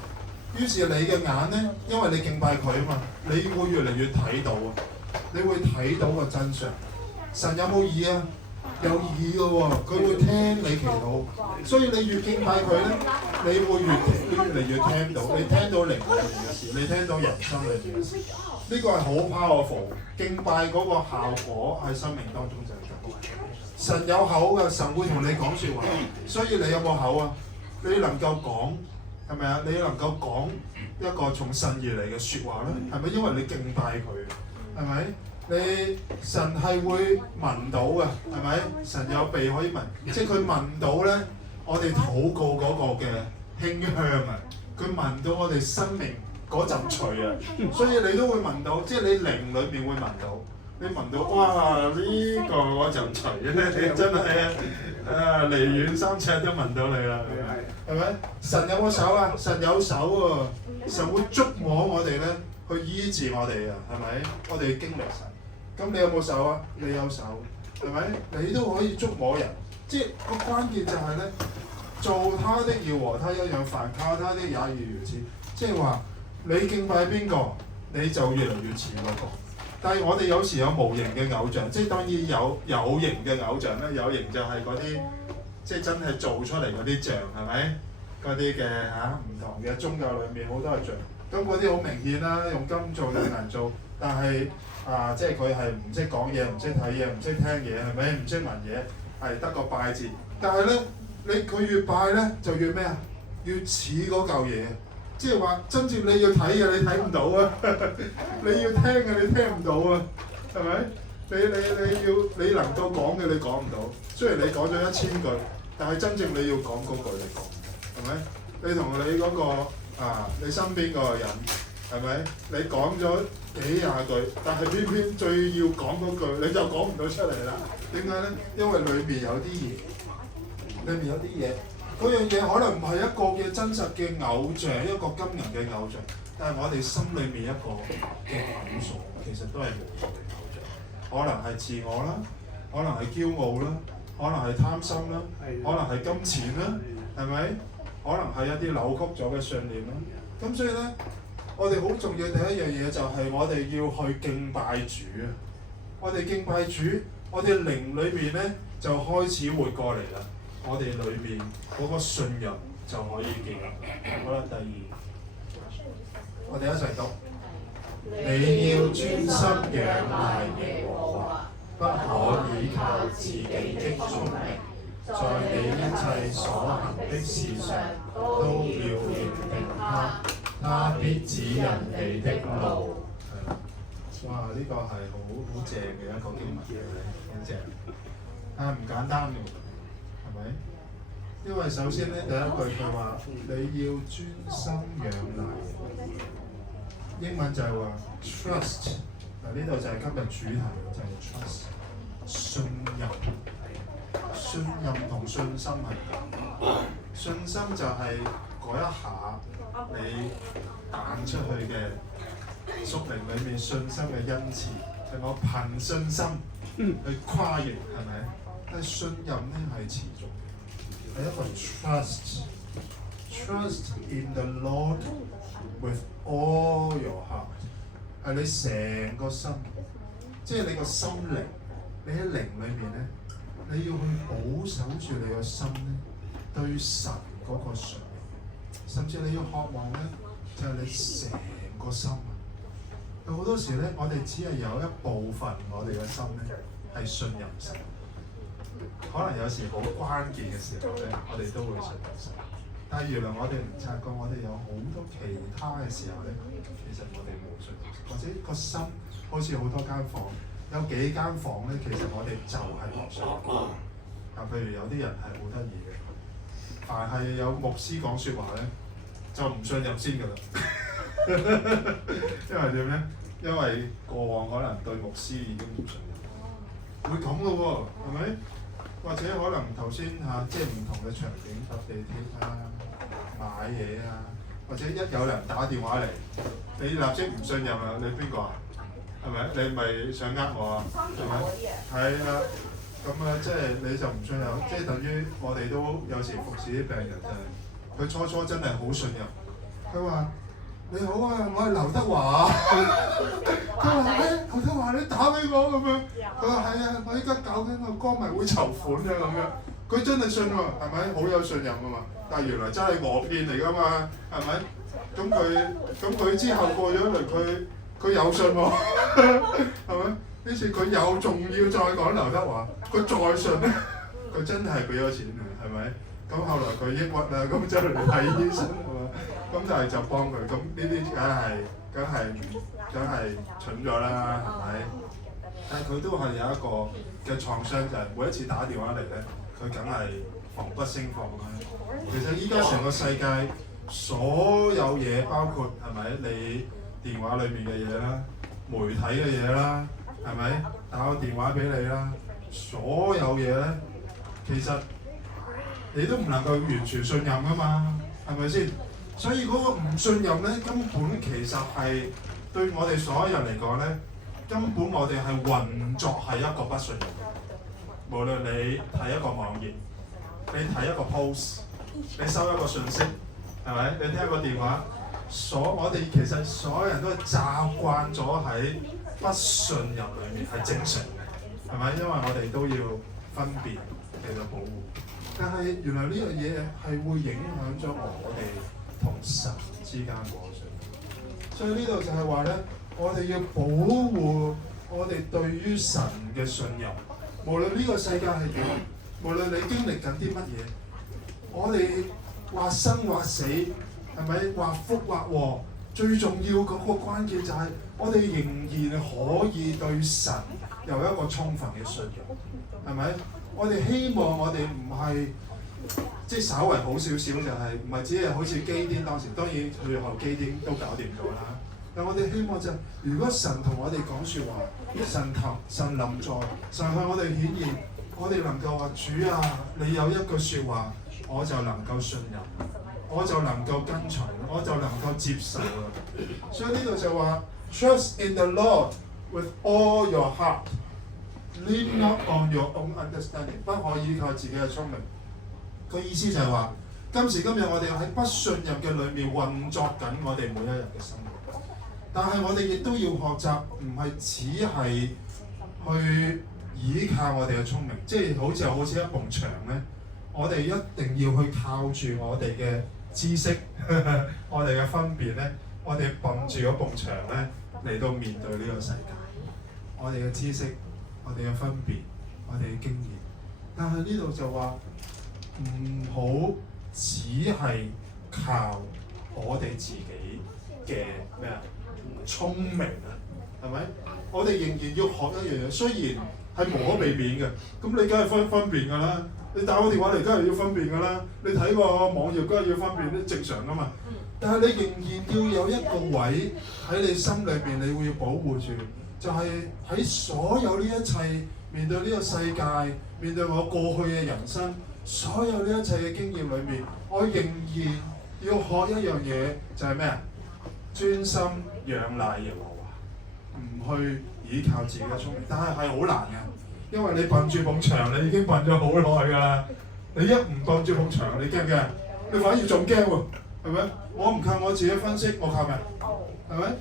於是你嘅眼咧，因為你敬拜佢啊嘛，你會越嚟越睇到啊，你會睇到個真相。神有冇耳啊？有耳嘅喎，佢會聽你祈禱，所以你越敬拜佢咧，你會越嚟越聽到，你聽到靈裏面嘅事，你聽到人生裏面嘅事，呢個係好 powerful。敬拜嗰個效果喺生命當中就係咁。神有口嘅，神會同你講説話，所以你有冇口啊？你能夠講。係咪啊？你能夠講一個從神而嚟嘅説話咧？係咪因為你敬拜佢？係咪？你神係會聞到嘅，係咪？神有鼻可以聞，即係佢聞到咧，我哋禱告嗰個嘅馨香啊！佢聞到我哋生命嗰陣除啊，所以你都會聞到，即係你靈裏邊會聞到，你聞到哇呢個嗰陣除咧，你真係啊離遠3尺都聞到你啦！係咪？神有冇手啊？神有手喎，神會觸摸我哋咧，去醫治我哋啊，係咪？我哋經歷神。咁你有冇手啊？你有手，係咪？你都可以觸摸人。即係個關鍵就係咧，做他的要和他一樣，凡靠他的也要如此。即係話你敬拜邊個，你就越嚟越似嗰個。但係我哋有時有無形嘅偶像，即係當然有形嘅偶像咧，有形就係嗰啲。即係真係做出嚟嗰啲像係咪？嗰啲嘅唔同嘅宗教裏面好多係像，咁嗰啲好明顯啦，用金做定銀做，但係即係佢係唔識講嘢，唔識睇嘢，唔識聽嘢，係咪？唔識聞嘢，係得個拜字。但係咧，佢越拜咧就越咩啊？越似嗰嚿嘢，即係話真正你要睇嘅你睇唔到啊，你要聽嘅你聽唔到啊，係咪？你能夠講嘅你講唔到，雖然你講咗1000句，但係真正你要講嗰句你講，係咪？你同你嗰個你身邊嗰個人，係咪？你講咗幾廿句，但係偏偏最要講嗰句你就講唔到出嚟啦。點解咧？因為裏面有啲嘢，嗰樣嘢可能唔係一個嘅真實嘅偶像，一個金銀嘅偶像，但係我哋心裏面一個嘅偶像，其實都係無形嘅偶像。可能係自我啦，可能係驕傲啦，可能係貪心啦，可能係金錢啦，係咪？可能係一啲扭曲咗嘅信念啦。咁所以咧，我哋好重要第一樣嘢就係我哋要去敬拜主啊！我哋敬拜主，我哋靈裏面咧就開始活過嚟啦。我哋裏面嗰個信任就可以建立。好啦，第二，我哋一齊讀。你要專心仰賴耶和華，不可倚靠自己的聰明，在你一切所行的事上都要認定他，他必指引你的路。係啦，哇！呢個係好正嘅一個經文嚟嘅，好正。但係唔簡單嘅，係咪？因為首先咧，第一句佢話你要專心仰賴。英文就係話 trust， 嗱呢度就係今日主題，就係 trust， 信任同信心係咁。信心就係嗰一下你彈出去嘅屬靈裏面信心嘅恩賜，係我憑信心去跨越，係咪？但係信任咧係持續嘅。係一個 trust in the Lord with all your heart， 係你成個心，即係你個心靈，你喺靈裏面咧，你要去保守住你個心咧，對神嗰個信任，甚至你要渴望咧，就係你成個心。有好多時咧，我哋只係有一部分我哋嘅心咧係信任神，可能有時好關鍵嘅時候咧，我哋都會信任神。但係原來我哋唔察覺，我哋有好多其他嘅時候咧，其實我哋冇信任神，或者個心好似好多間房，有幾間房咧，其實我哋就係唔信任。譬如有啲人係好得意嘅，凡係有牧師講説話咧，就唔信任先㗎啦。因為點咧？因為過往可能對牧師已經唔信任，會咁咯喎，係咪？或者可能頭先即係唔同嘅場景，搭地鐵啊、買嘢啊，或者一有人打電話嚟，你立即唔信任啊！你邊個啊？係咪？你咪想呃我啊？係咪？係啊，咁即係你就唔信任，即係等於我哋都有時服侍啲病人就係，佢初真係好信任，佢話。你好啊，我係劉德華。佢話：劉德華，你打俾我咁樣。佢話：係啊，我依家搞緊個歌迷會籌款啊咁樣。佢真係信喎，係咪？好有信任啊嘛。但係原來真係訛騙嚟㗎嘛，係咪？咁佢之後過咗一輪，佢有信喎，係咪？呢次佢又仲要再講劉德華，佢再信咧，佢真係俾咗錢啊，係咪？咁後來佢抑鬱啦，咁就嚟睇醫生係嘛？咁但係就幫佢，咁呢啲梗係蠢咗啦，係咪？但係佢都係有一個嘅創傷，就係每一次打電話嚟咧，佢梗係防不勝防啦。其實依家成個世界所有嘢，包括係咪你電話裏面嘅嘢啦、媒體嘅嘢啦，係咪打個電話俾你啦，所有嘢咧，其實你都唔能夠完全信任㗎嘛，係咪先？所以嗰個唔信任咧，根本其實係對我哋所有人嚟講咧，根本我哋係運作係一個不信任。無論你睇一個網頁，你睇一個 post， 你收一個信息，係咪？你聽一個電話，我哋其實所有人都係習慣咗喺不信任裏面係正常嘅，係咪？因為我哋都要分辨嚟到保護。但係原來呢樣嘢係會影響咗我哋同神之間嗰個信任，所以呢度就係話咧，我哋要保護我哋對於神嘅信任，無論呢個世界係點，無論你經歷緊啲乜嘢，我哋或生或死，係咪？或福或禍，最重要嗰個關鍵就係我哋仍然可以對神有一個充分嘅信任，係咪？我哋希望我哋唔係即係稍為好少少，就係唔係只係好似基甸當時，當然最後基甸都搞掂咗啦。但我哋希望就係，如果神同我哋講説話，神臨在，神向我哋顯現，我哋能夠話主啊，你有一句説話，我就能夠信任，我就能夠跟隨，我就能夠接受啦。所以呢度就話 Trust in the Lord with all your heart。Lean not on your own understanding， 不可依靠自己嘅聰明。個意思就係話，今時今日我哋喺不信任嘅裏面運作緊我哋每一日嘅生活。但係我哋亦都要學習，唔係只係去依靠我哋嘅聰明，即係好似一埲牆咧，我哋一定要去靠住我哋嘅知識，我哋嘅分辨咧，我哋揼住嗰埲牆咧嚟到面對呢個世界。我哋嘅知識。我哋嘅分別，我哋嘅經驗，但係呢度就話唔好只係靠我哋自己嘅咩啊聰明啊，係咪？我哋仍然要學一樣嘢，雖然係無可避免嘅，咁你梗係分辨㗎啦。你打個電話嚟，梗係要分辨㗎啦。你睇個網頁，梗係要分辨，都正常㗎嘛。但係你仍然要有一個位喺你心裏邊，你會要保護住。就係喺所有呢一切面對呢個世界，面對我過去嘅人生，所有呢一切嘅經驗裏面，我仍然要學一樣嘢，就係咩啊？專心仰賴耶和華，唔去依靠自己嘅聰明。但係好難嘅，因為你笨住埲牆，你已經笨咗好耐㗎啦。你一唔當住埲牆，你驚唔驚？你反而仲驚喎，係咪？我唔靠我自己分析，我靠咩？係咪？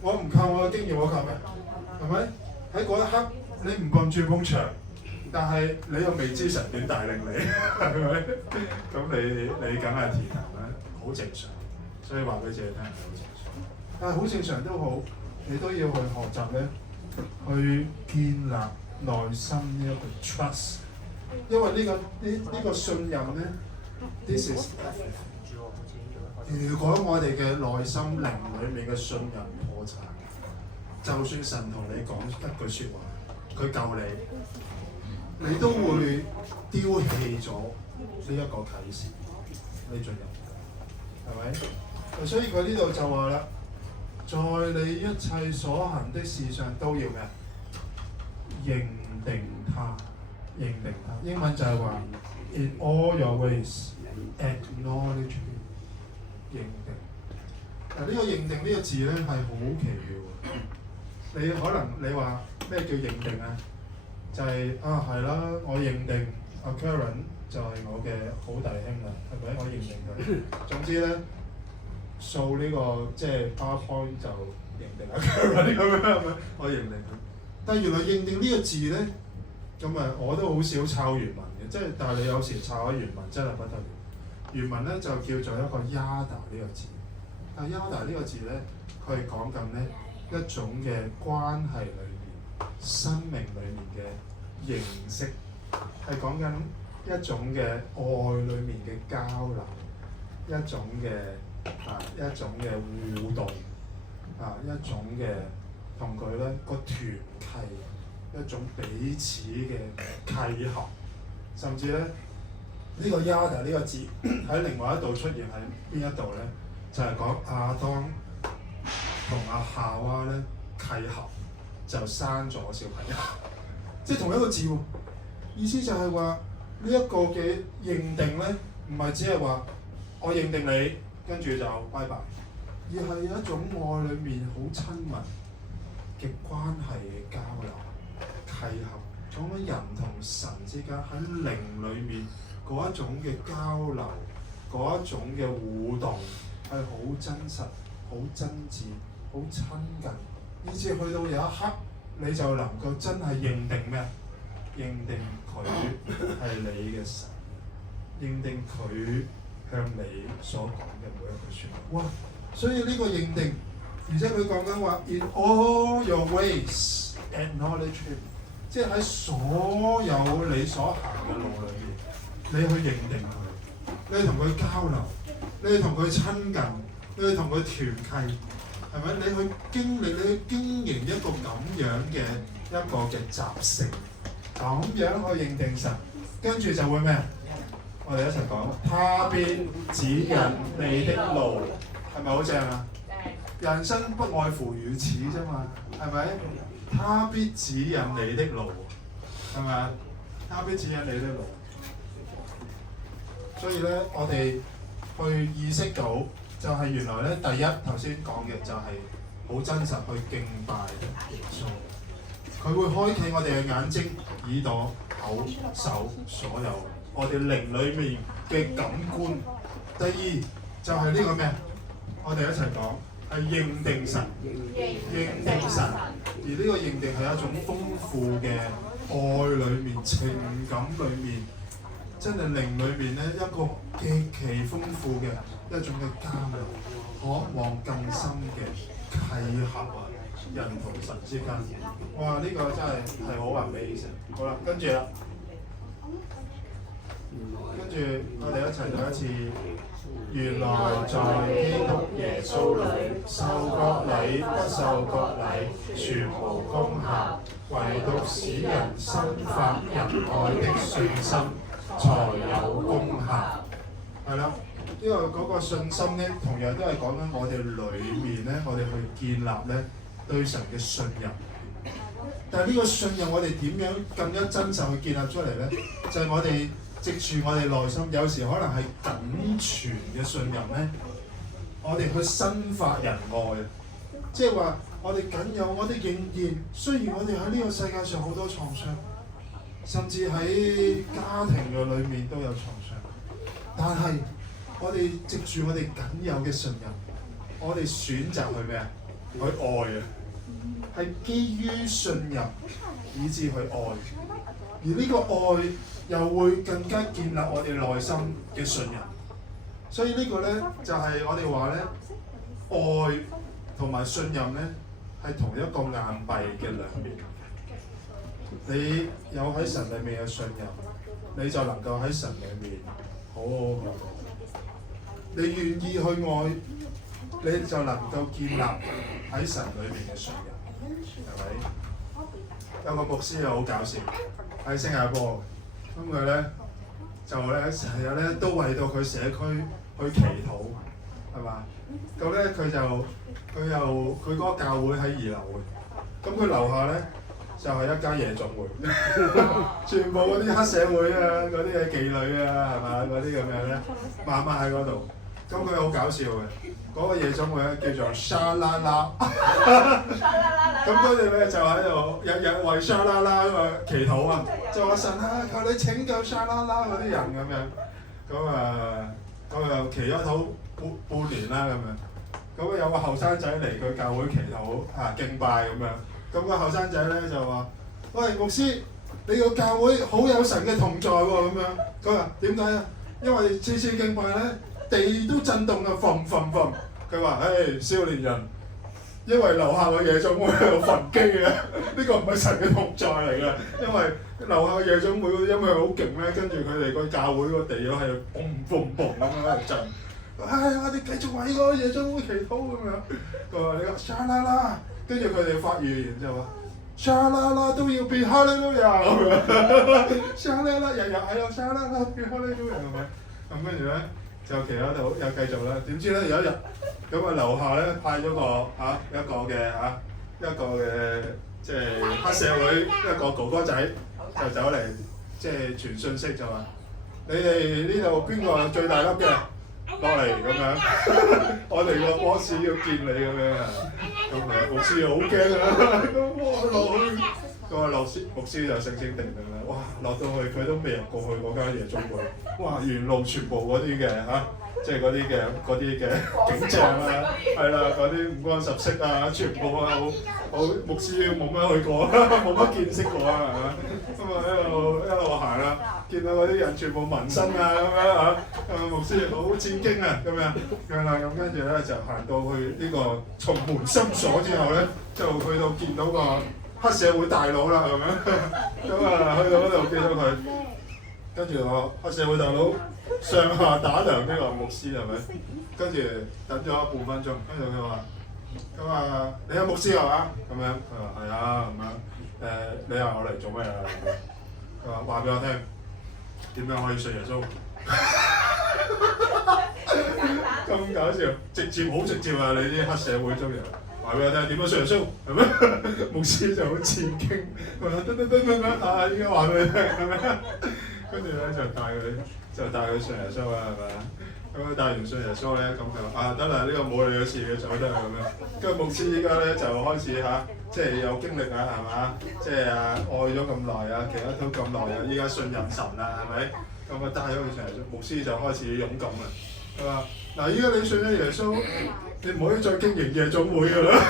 我唔靠我嘅經驗，我靠咩？係咪？喺嗰一刻，你唔當住埲牆，但係你又未知神點帶領你，係咪？咁你梗係填啦，好正常。所以話俾自己聽係好正常，但係好正常都好，你都要去學習咧，去建立內心呢一個 trust， 因為呢個信任咧 ，this is。如果我哋嘅內心靈裡面嘅信任破產，就算神同你講一句説話，佢救你，你都會丟棄咗呢一個啟示，你進入，係咪？所以佢呢度就話啦，在你一切所行的事上都要咩？認定他，認定他。英文就係話 ，in all your ways acknowledge him。認定，嗱呢個認定呢個字咧係好奇妙。你可能你話咩叫認定啊？就係係啦，我認定阿 Karen 就係我嘅好弟兄啦，係咪？我認定佢。總之咧，掃呢個即係 PowerPoint 就認定阿 Karen 咁樣係咪？我認定佢。但係原來認定呢個字咧，咁啊我都好少抄原文嘅，即係但係你有時抄下原文真係不得了。原文咧就叫做一個 yada 呢個字，但係 yada 呢個字咧，佢係講緊咧一種嘅關係裏面、生命裏面嘅認識，係講緊一種嘅愛裏面嘅交流，一種嘅互動，一種嘅同佢咧個團契，一種彼此嘅契合，甚至咧。呢個 yada 呢個字喺另外一度出現喺邊一度咧？就係講亞當同阿夏娃咧契合，就生咗小朋友，即係同一個字喎。意思就係話呢一個嘅認定咧，唔係只係話我認定你，跟住就拜拜，而係一種愛裏面好親密嘅關係嘅交流、契合，講緊人同神之間喺靈裏面。嗰一種嘅交流，嗰一種嘅互動係好真實、好真摯、好親近，以至去到有一刻，你就能夠真係認定咩？認定佢係你嘅神，認定佢向你所講嘅每一句説話。哇！所以呢個認定，而且佢講緊話 ，in all your ways acknowledge him， 即係喺所有你所行嘅路裏面。你去認定佢，你去同佢交流，你去同佢親近，你去同佢團契，係咪？你去經歷，你去經營一個咁樣嘅一個嘅習性，咁樣去認定神，跟住就會咩？我哋一齊講，他必指引你的路，係咪好正啊？人生不外乎如此啫嘛，係咪？他必指引你的路，係咪？他必指引你的路。所以咧，我哋去意識到，就係原來咧，第一頭先講嘅就係好真實去敬拜耶穌，佢會開啟我哋嘅眼睛、耳朵、口、手，所有我哋靈裏面嘅感官。第二就係呢個咩？我哋一齊講係認定神，認定神，而呢個認定係一種豐富嘅愛裏面、情感裏面。真係靈裏面咧一個極其豐富嘅一種嘅交流，渴望更深嘅契合啊！人同神之間，哇！呢個真係好amazing。好啦，跟住啦，跟住我哋一齊讀一次。原來在基督耶穌裏，受割禮不受割禮，全無功效，唯獨使人生發仁愛的信心。才有功效，係啦。因為嗰個信心咧，同樣都係講緊我哋裏面咧，我哋去建立咧對神嘅信任。但係呢個信任，我哋點樣更加真實去建立出嚟咧？就係我哋藉住我哋內心，有時可能係僅存嘅信任咧，我哋去生發仁愛，即係話我哋僅有，我哋仍然雖然我哋喺呢個世界上好多創傷。甚至喺家庭嘅裏面都有創傷。但係我哋藉住我哋僅有嘅信任，我哋選擇去咩啊？去愛啊！係基於信任以至去愛，而呢個愛又會更加建立我哋內心嘅信任。所以呢個咧就係我哋話咧，愛同埋信任咧係同一個硬幣嘅兩面。你有喺神裏面嘅信任，你就能夠喺神裏面好好去愛。你願意去愛，你就能夠建立喺神裏面嘅信任，係咪？有個牧師又好搞笑，喺新加坡，咁佢咧就咧成日咧都為到佢社區去祈禱，係嘛？咁咧佢嗰個教會喺2樓嘅，咁佢樓下咧就係一間夜總會，全部嗰啲黑社會啊，嗰啲嘅妓女啊，係嘛？嗰啲咁樣咧，晚晚喺嗰度。咁佢好搞笑嘅，嗰個夜總會咧叫做沙啦啦，咁佢哋咧就喺度日日為沙啦啦祈禱啊，就話神啊，求你拯救沙啦啦嗰啲人咁樣，咁又祈咗禱半年啦咁樣，咁有個後生仔嚟佢教會祈禱敬拜咁樣，咁個後生仔咧就話：喂，牧師，你個教會好有神嘅同在喎咁樣。佢話點解啊？因為次次敬拜咧，地都震動啊，嘭嘭嘭。佢話：少年人，因為樓下個夜總會有焚機嘅，呢個唔係神嘅同在嚟嘅。因為樓下夜總會嗰啲音樂好勁咧，跟住佢哋個教會個地都係嘣嘣嘣咁樣喺度震。我哋繼續為個夜總會祈禱咁樣。佢話：你個沙啦啦，跟住佢哋發預言就話：沙啦啦都要變哈利路亞咁樣。沙啦啦日日喺度沙啦啦變哈利路亞係咪？咁跟住咧。就祈禱到又繼續啦，點知咧有一日咁啊樓下咧派咗一個嘅即係黑社會一個哥哥仔就走嚟即係傳信息就話：你哋呢度邊個最大粒嘅落嚟咁樣，我哋個 boss 要見你咁樣啊！咁牧師好驚啊！咁落去，個牧師就醒醒定定啦。哇！落到去佢都未入過去嗰間夜總會。哇！沿路全部嗰啲嘅即係嗰啲嘅景象啦，係啦，嗰啲五光十色啊，全部好牧師冇乜去過，冇乜見識過啊，係嘛？咁啊一路行啦，見到嗰啲人全部紋身啊咁樣牧師好戰驚啊咁樣，咁跟住咧就行到去呢個從門深鎖之後咧，就去到見到個黑社會大佬啦，係咪？咁去到嗰度見到佢。跟住我黑社會大佬上下打量呢個牧師係咪？跟住等咗半分鐘，跟住佢話：你係牧師係嘛？咁樣佢話係啊咁樣。你話我嚟做咩啊？佢話話俾我聽，點樣可以信耶穌？咁搞笑，直接好直接啊！你啲黑社會中人話俾我聽點樣信耶穌係咩？牧師就好戰驚，佢話得依家話俾你聽係咪？跟住咧就帶佢信耶穌啦，係咪？咁佢帶完信耶穌咧，咁佢話得啦，呢個冇你嘅事嘅，走得啦咁樣。跟住牧師依家咧就開始即係有經歷啊，係嘛？即係愛咗咁耐啊，祈禱咗咁耐啊，依家信任神啦，係咪？咁帶咗佢信耶穌，牧師就開始勇敢啦。佢話：嗱，依家你信咗耶穌，你唔可以再經營夜總會㗎啦。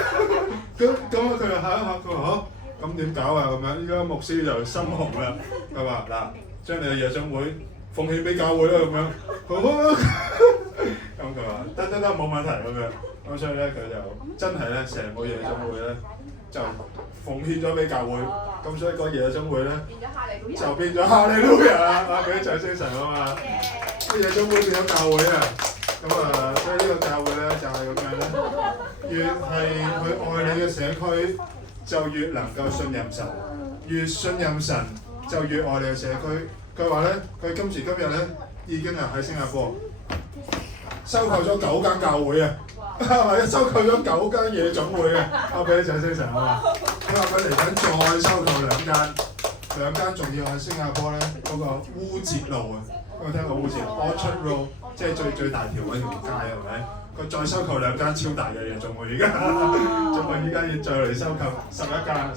咁佢話佢話咁點搞啊？咁樣依家牧師就心紅啦。佢話嗱。將你嘅夜總會奉獻俾教會啦咁樣，咁佢話得冇問題咁樣，咁所以咧佢就真係咧成個夜總會咧就奉獻咗俾教會，咁所以個夜總會咧就變咗哈利路亞，俾啲掌聲神啊嘛，啲夜總會變咗教會啊，咁所以呢個教會咧就係咁樣咧，越係去愛你嘅社區，就越能夠信任神，越信任神。就越愛你嘅社區。佢話咧，佢今時今日咧已經喺新加坡收購咗9間教會啊，係咪？收購咗9間夜總會啊！我俾啲掌聲神啊嘛。佢話佢嚟緊再收購2間仲要喺新加坡咧嗰個烏節路啊。有冇聽過烏節 Orchard Road？即係最大條嗰條街係咪？佢再收購2間超大嘅嘢，仲會依家要再嚟收購11間，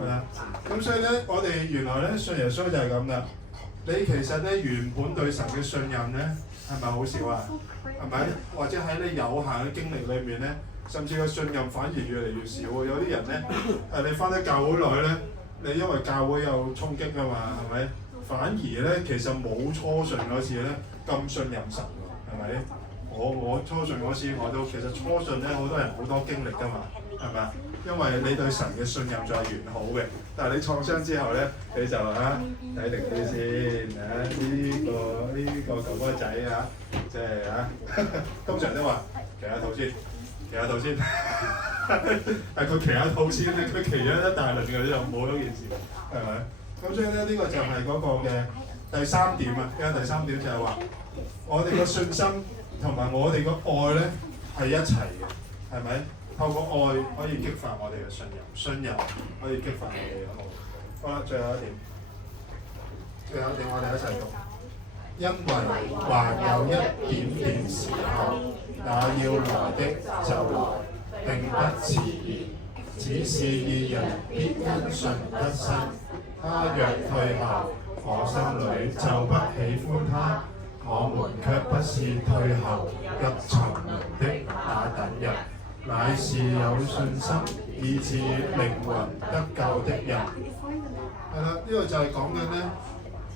係啦。咁所以咧，我哋原來咧信耶穌就係咁啦。你其實咧原本對神嘅信任咧係咪好少啊？係咪？或者喺你有限嘅經歷裏面咧，甚至個信任反而越嚟越少喎。有啲人咧你返得教會耐咧，你因為教會有衝擊㗎嘛，係咪？反而咧其實冇初信嗰次咧咁信任神喎，係咪？我初信嗰時我都其實初信咧好多人好多經歷㗎嘛，係咪？因為你對神嘅信任就係完好嘅，但係你創傷之後咧，你就睇定啲先呢個哥哥仔即係通常都話騎下肚先，但係佢騎下肚先，佢騎咗一大輪嘅就冇咗件事，係咪？咁所以咧呢個就係嗰個嘅第3點啊，第3點就係話我哋嘅信心同埋我哋嘅愛咧係一齊嘅，係咪？透過愛可以激發我哋嘅信任可以激發我哋嘅愛。好啦，最後一點我哋一齊讀。因為還有一點點時候，那要來的就來，並不遲延。只是義人必因信得生。他若退後，我心裏就不喜歡他。我們卻不是退後入沉淪的那等人，乃是有信心以致靈魂得救的人。係啦，呢個就係講緊咧，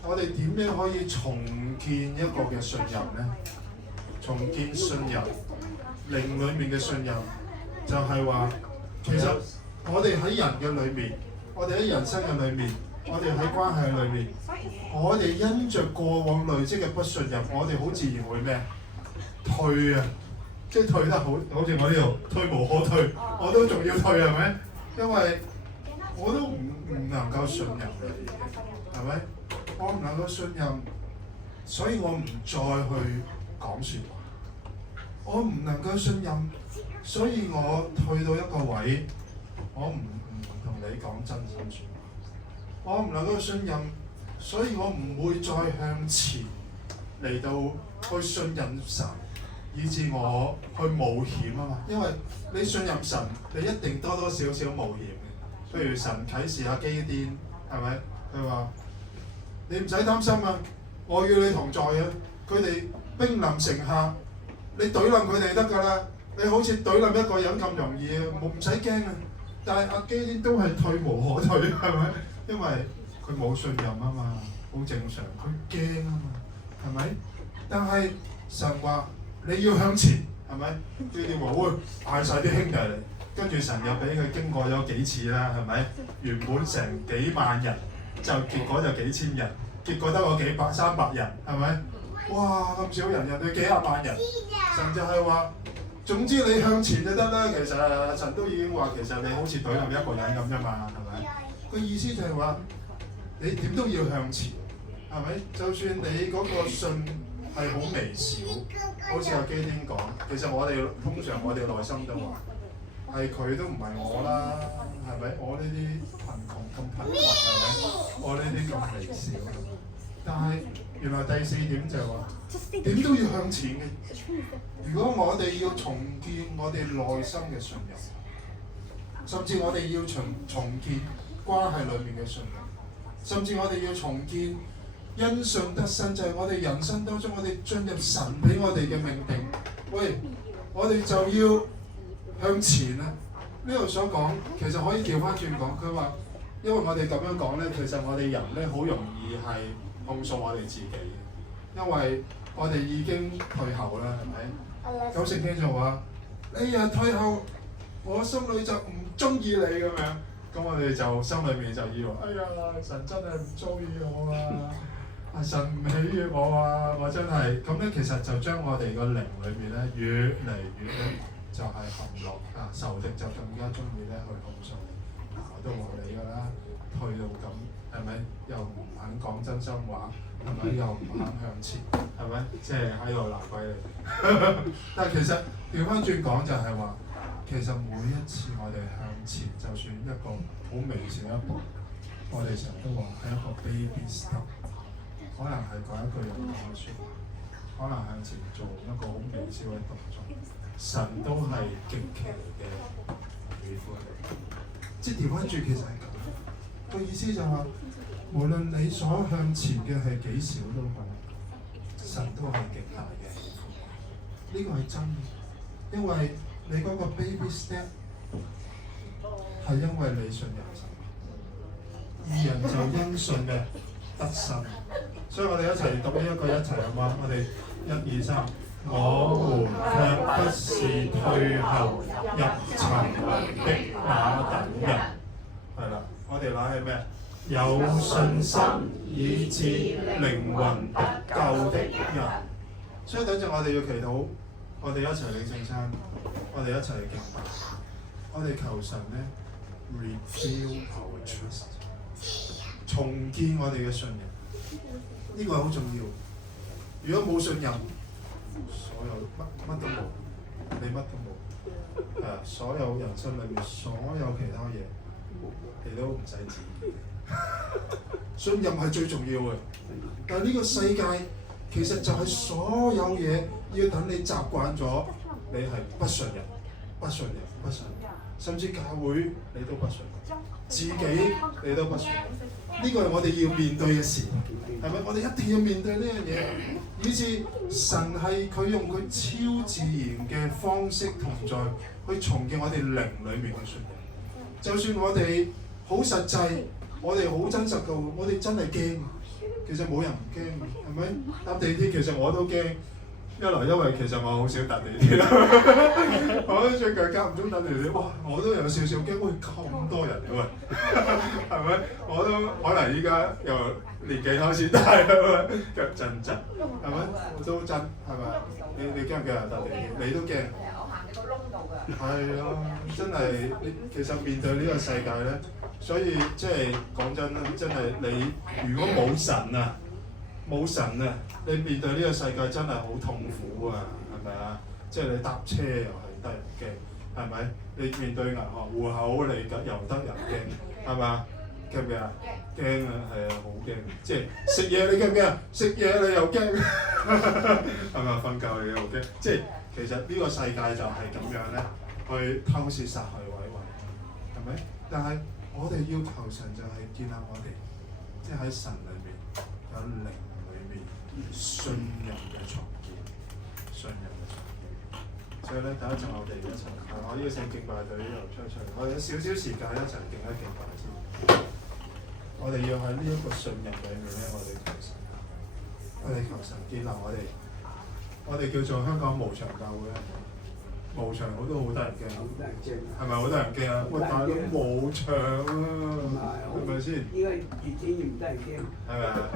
我哋點樣可以重建一個嘅信任咧？重建信任，靈裡面嘅信任，就係話其實我哋喺人嘅裏面，我哋喺人生嘅裏面，我哋喺關係裏面，我哋因着過往累積嘅不信任，我哋好自然會咩？退啊！即係退得好似我呢度退無可退，我都仲要退係咪？因為我都唔能夠信任你，係咪？我唔能夠信任，所以我唔再去講説話。我唔能夠信任，所以我退到一個位，我唔同你講真心説話。我唔能夠信任，所以我唔會再向前嚟到去信任神，以致我去冒險啊嘛。因為你信任神，你一定多多少少冒險嘅。譬如神啟示下基甸，係咪？佢話：你唔使擔心啊，我與你同在啊。佢哋兵臨城下，你懟冧佢哋得㗎啦。你好似懟冧一個人咁容易啊，唔使驚啊。但係阿基甸都係退無可退，係咪？因為佢冇信任啊嘛，好正常。佢驚啊嘛，係咪？但係神話你要向前，係咪？基甸話會嗌晒啲兄弟嚟，跟住神又俾佢經過咗幾次啦，係咪？原本成幾萬人，就結果就幾千人，結果得個300人，係咪？哇！咁少人，人哋幾廿萬人，神就係話，總之你向前就得啦。其實神都已經話，其實你好似懟冧一個人咁啫嘛，係咪？個意思就係話，你點都要向前，係咪？就算你嗰個信係好微小，好似阿基甸講，其實我哋通常我哋內心都話，係佢都唔係我啦，係咪？我呢啲貧窮咁貧窮，係咪？我呢啲咁微小，但係原來第4點就係話，點都要向前嘅。如果我哋要重建我哋內心嘅信任，甚至我哋要重建關係裏面嘅信任，甚至我哋要重建因信得生，就係我哋人生當中我哋進入神俾我哋嘅命定。喂，我哋就要向前啊！呢度所講其實可以調翻轉講，佢話因為我哋咁樣講咧，其實我哋人咧好容易係控訴我哋自己，因為我哋已經退後啦，係咪？咁聖經就話：哎呀，退後，我心裏就唔中意你咁樣。咁我哋就心裏面就以為：哎呀，神真係唔中意我啊！神唔喜悅我啊！我真係咁咧，其實就將我哋個靈裏面咧越嚟越咧就係陷落啊！仇敵就更加中意咧去控訴你，我都話你㗎啦，退到咁係咪？又唔肯講真心話，係咪？又唔肯向前，係咪？即係喺度鬧鬼你。但係其實調翻轉講就係話，其實每一次我哋向前，就算一個好微小一步，我哋成日都話係一個 baby step。可能係講一句又講一句，可可能向前做一個好微小嘅動作，神都係極其嘅喜歡。即係調翻轉，其實係咁。個意思就話，無論你所向前嘅係幾少都好，神都係極大嘅喜歡。呢個係真嘅，因為你嗰個 baby step 係因為你信任神，義人就因信嘅得生。所以我哋一齊讀呢一個一齊好嗎？我哋1、2、3，我們卻不是退後入沉淪的那等人。係啦，我哋嗱係咩？有信心以致靈魂得救的人。所以等陣我哋要祈禱，我哋一齊領聖餐，我哋一齊敬拜，我哋求神咧 reveal our trust， 重建我哋嘅信任。呢個係好重要。如果冇信任，所有乜都冇，你乜都冇。所有人生裏面所有其他嘢，你都唔使指意。信任係最重要嘅。但係呢個世界其實就係所有嘢要等你習慣咗，你係不信任、不信任、不信任，甚至教會你都不信任，自己你都不信任。呢個係我哋要面對嘅事，係咪？我哋一定要面對呢樣嘢，以致神係佢用佢超自然嘅方式同在，去重建我哋靈裡面嘅信任。就算我哋好實際，我哋好真實嘅，我哋真係驚。其實冇人唔驚，係咪？搭地鐵其實我都驚。一來因為其實我好少搭地鐵啦，我最近間唔中搭地鐵，哇！我都有少少驚，喂咁多人嘅喂，係咪？我都可能依家又年紀開始大啦，腳震震，係咪？我都震，係咪？你驚唔驚啊？搭地鐵你都驚？我行你個窿度㗎。係咯，真係其實面對呢個世界咧，所以即係講真啦，真係你如果冇神啊！冇神啊！你面對呢個世界真係好痛苦啊，係咪啊？即係你搭車又係得人驚，係咪？你面對銀行戶口你又得人驚，係嘛？驚唔驚啊？驚啊，係啊，好驚！即係食嘢你驚唔驚啊？食嘢你又驚，係咪？瞓覺你又驚，即係其實呢個世界就係咁樣咧，去偷竊殺害毀壞，係咪？但係我哋要求神就係建立我哋，即係喺神裏面有靈。信任嘅重建，信任嘅重建。所以咧，第一陣我哋一齊，我邀請敬拜隊又出嚟，我哋有少少時間一齊敬一敬拜先。我哋要喺呢一個信任裏面咧，我哋求神，我哋求神建立我哋叫做香港無牆教會啊！無牆好多好得人驚，係咪好得人驚啊？喂，大佬無牆啊，係咪先？依家越整越唔得人驚。係咪啊？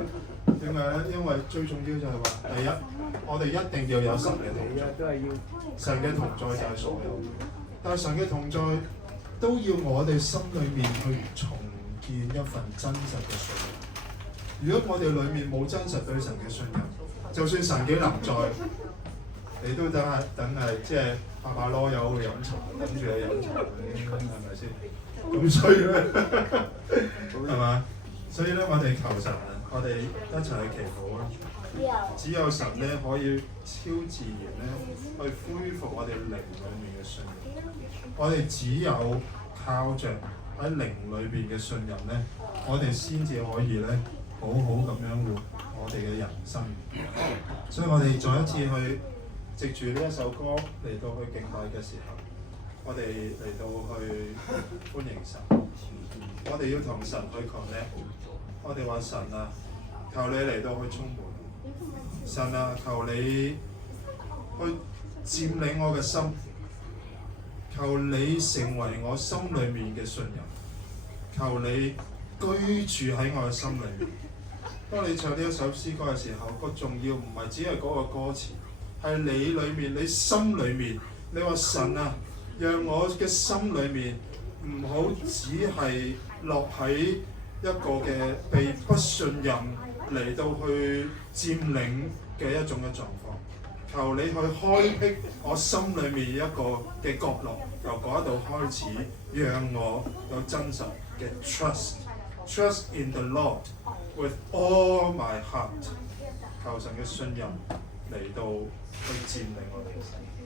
點解咧？因為最重要就係話，第一，我哋一定要有神嘅同在，神嘅同在就係所有。但係神嘅同在都要我哋心裏面去重建一份真實嘅信任。如果我哋裏面冇真實對神嘅信任，就算神幾臨在，你都等係即係拍拍籮柚去飲茶，等住你飲茶，係咪先？咁所以咧，係嘛？所以咧，我哋求神啊！我哋一齊去祈禱啦！只有神咧可以超自然咧去恢復我哋靈裏面嘅信任。我哋只有靠着喺靈裏邊嘅信任咧，我哋先至可以咧好好咁樣活我哋嘅人生。所以我哋再一次去藉住呢一首歌嚟到去敬拜嘅時候，我哋嚟到去歡迎神。我哋要同神去 connect。我哋話神啊，求你嚟到去充滿。神啊，求你去佔領我嘅心。求你成為我心裏面嘅信任。求你居住喺我嘅心裏面。當你唱呢一首詩歌嘅時候，個重要唔係只係嗰個歌詞，係你裏面、你心裏面。你話神啊，讓我嘅心裏面唔好只係落喺一個嘅被不信任嚟到去佔領嘅一種嘅狀況，求你去開闢我心裏面一個嘅角落，由嗰度開始，讓我有真實嘅 trust in the Lord with all my heart， 求神嘅信任嚟到去佔領我哋。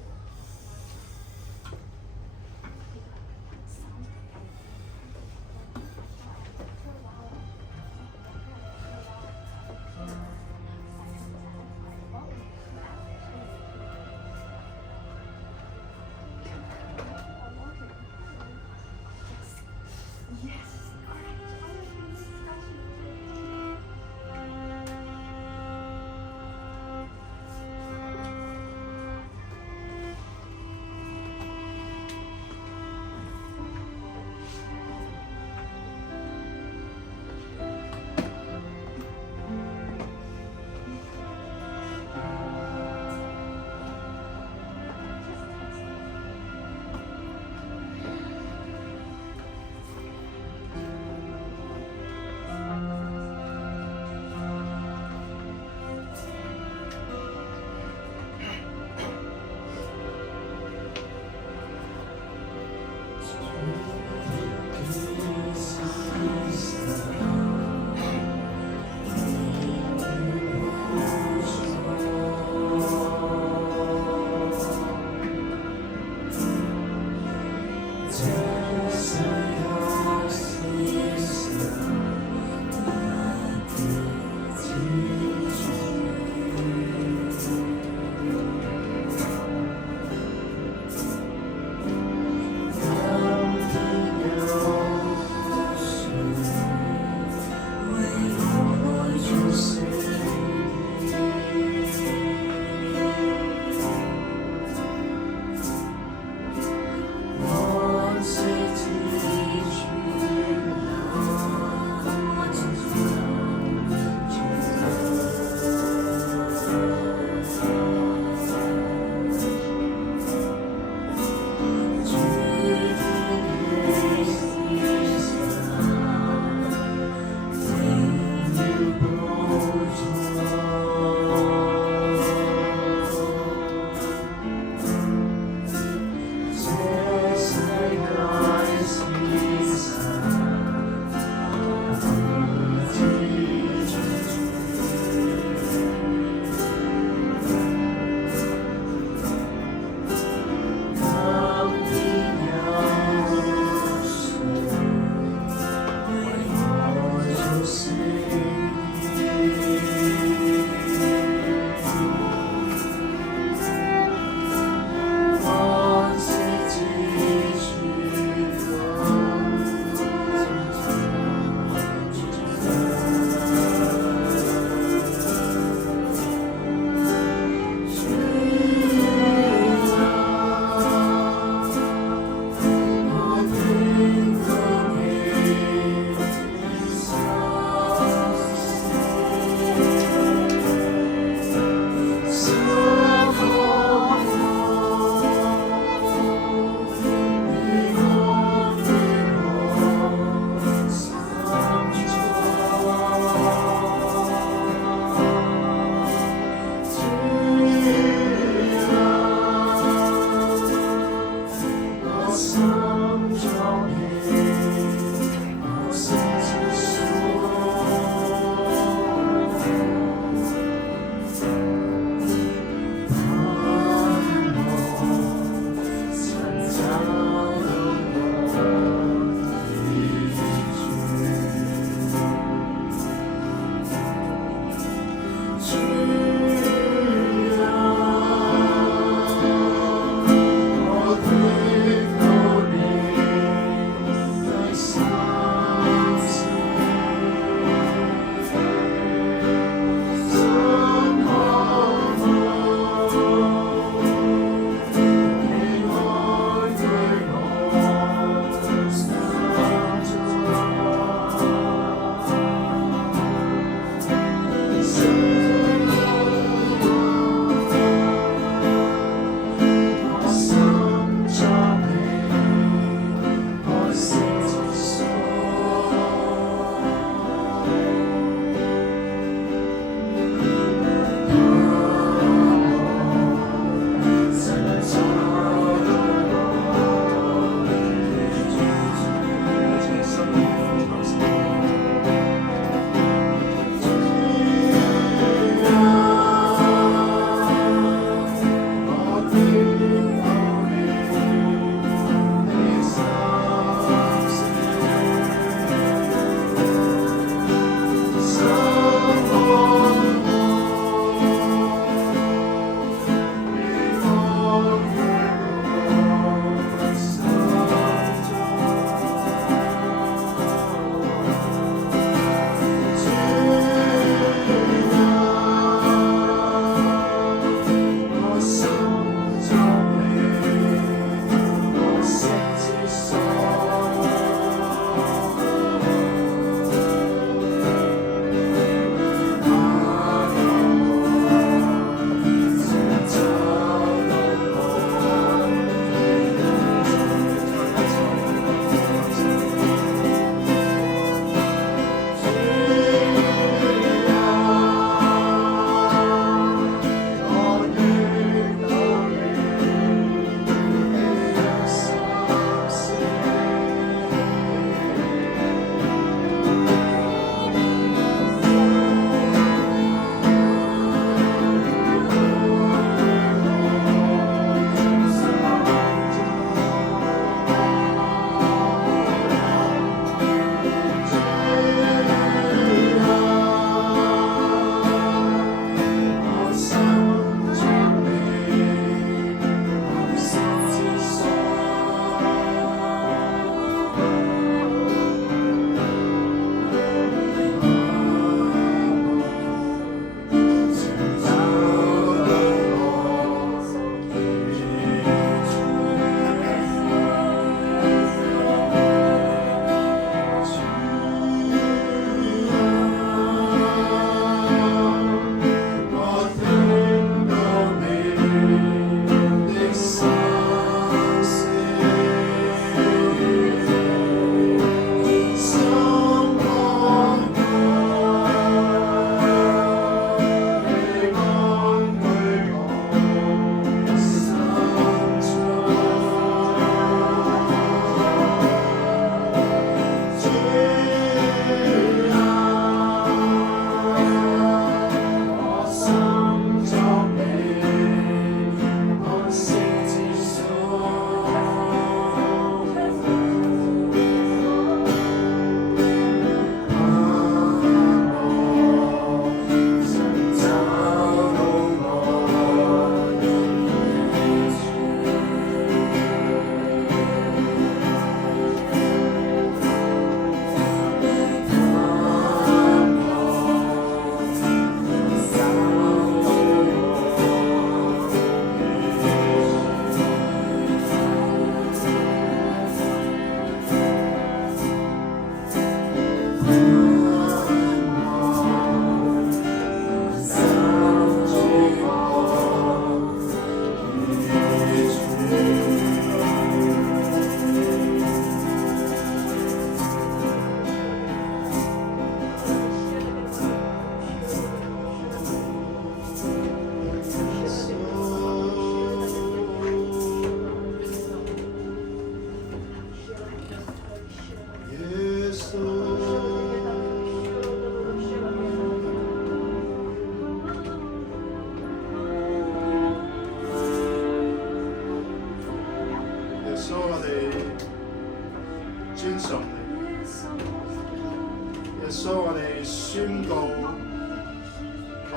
我哋宣告，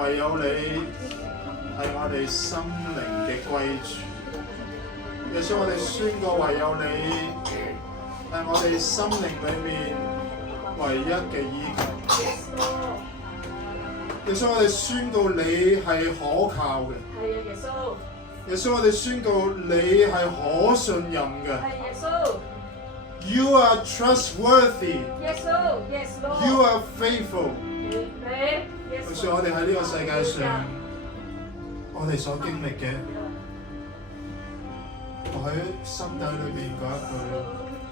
唯有你係我哋心靈嘅歸主。耶穌，我哋宣告，唯有你係我哋心靈裏面唯一嘅依靠。耶穌，我哋宣告你係可靠嘅。係啊，耶穌。耶穌，我哋宣告你係可信任嘅。係耶穌。You are trustworthy. Yes, Lord. Yes, Lord. You are faithful. Amen. Yes, 就算我哋喺呢個世界上，我哋所經歷嘅，我喺心底裏邊嗰一句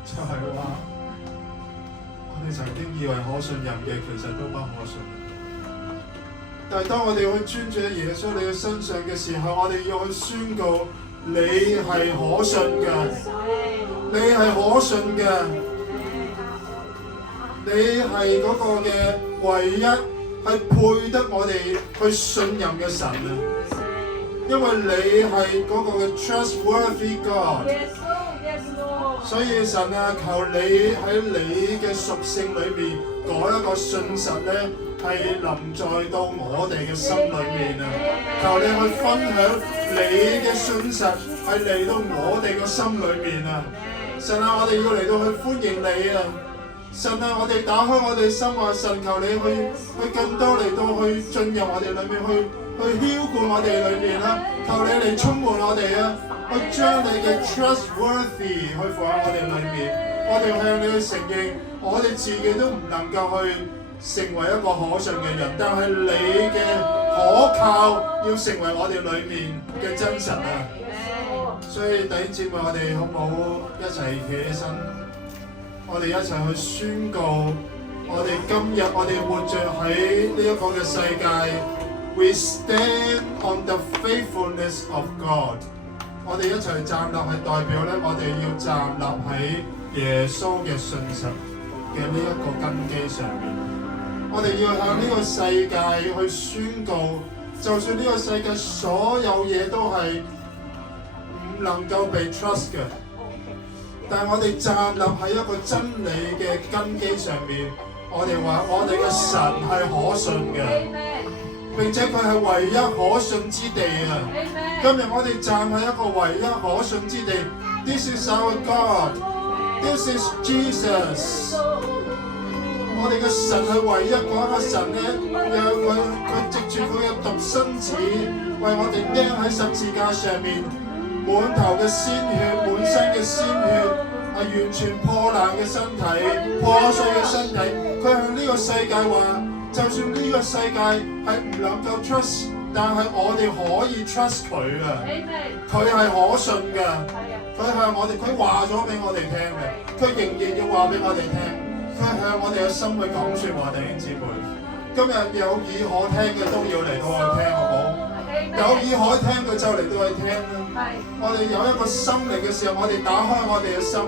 就係話，我哋曾經以為可信任嘅，其實都不可信任。但係當我哋去專注喺耶穌你嘅身上嘅時候，我哋要去宣告你係可信嘅，你係可信嘅，你係嗰個嘅唯一係配得我哋去信任嘅神啊！因為你係嗰個嘅 trustworthy God。所以神啊，求你喺你嘅屬性裏面嗰一個信實咧，係臨在到我哋嘅心裏面啊！求你去分享你嘅信實係嚟到我哋嘅心裏面啊！神啊，我哋要嚟到去歡迎你啊！神啊，我哋打開我哋心啊！神，求你去更多嚟到去進入我哋裏面，去澆灌我哋裏面啦！求你嚟充滿我哋啊！去將你嘅 trustworthy 去放喺我哋裏面，我哋向你去承認，我哋自己都唔能夠去成為一個可信嘅人，但係你嘅可靠要成為我哋裏面嘅真實啊！所以弟兄姊妹，我哋好唔好一齊企起身？我哋一齊去宣告，我哋今日我哋活着喺呢一個嘅世界 ，We stand on the faithfulness of God。我哋一齊站立係代表咧，我哋要站立喺耶穌嘅信實嘅呢一個根基上面。我哋要向呢個世界去宣告，就算呢個世界所有嘢都係唔能夠被 trust 嘅，但係我哋站立喺一個真理嘅根基上面，我哋話我哋嘅神係可信嘅。並且佢係唯一可信之地啊！今日我哋站喺一個唯一可信之地 ，This is our God, This is Jesus。我哋嘅神係唯一嗰一個神咧，讓佢藉住佢嘅獨生子，為我哋釘喺十字架上面，滿頭嘅鮮血，滿身嘅鮮血，係完全破爛嘅身體，破碎嘅身體，佢向呢個世界話。就算呢個世界係唔能夠 trust， 但係我哋可以 trust 佢啊！佢係可信嘅，佢向我哋，佢話咗俾我哋聽嘅，佢仍然要話俾我哋聽，佢向我哋嘅心去講説話，弟兄姊妹。今日有耳可聽嘅都要嚟到去聽，好唔好？有耳可聽嘅就嚟到去聽啦。我哋有一個心靈嘅時候，我哋打開我哋嘅心，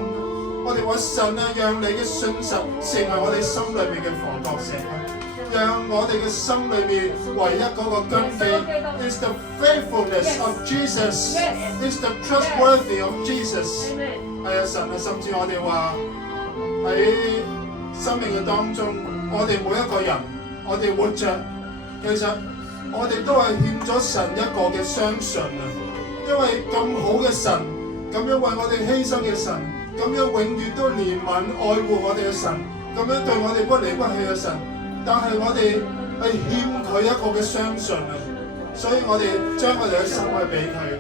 我哋話神啊，讓你嘅信實成為我哋心裏面嘅防國石啊！讓我哋嘅心裏面唯一嗰個根基 is the faithfulness of Jesus, is the trustworthy of Jesus。係啊，神啊，甚至我哋話喺生命嘅當中，我哋每一個人，我哋活着，其實我哋都係欠咗神一個嘅相信啊！因為咁好嘅神，咁樣為我哋犧牲嘅神，咁樣永遠都憐憫愛護我哋嘅神，咁樣對我哋不離不棄嘅神。但係我哋係欠佢一個嘅相信啊，所以我哋將我哋嘅心去俾佢。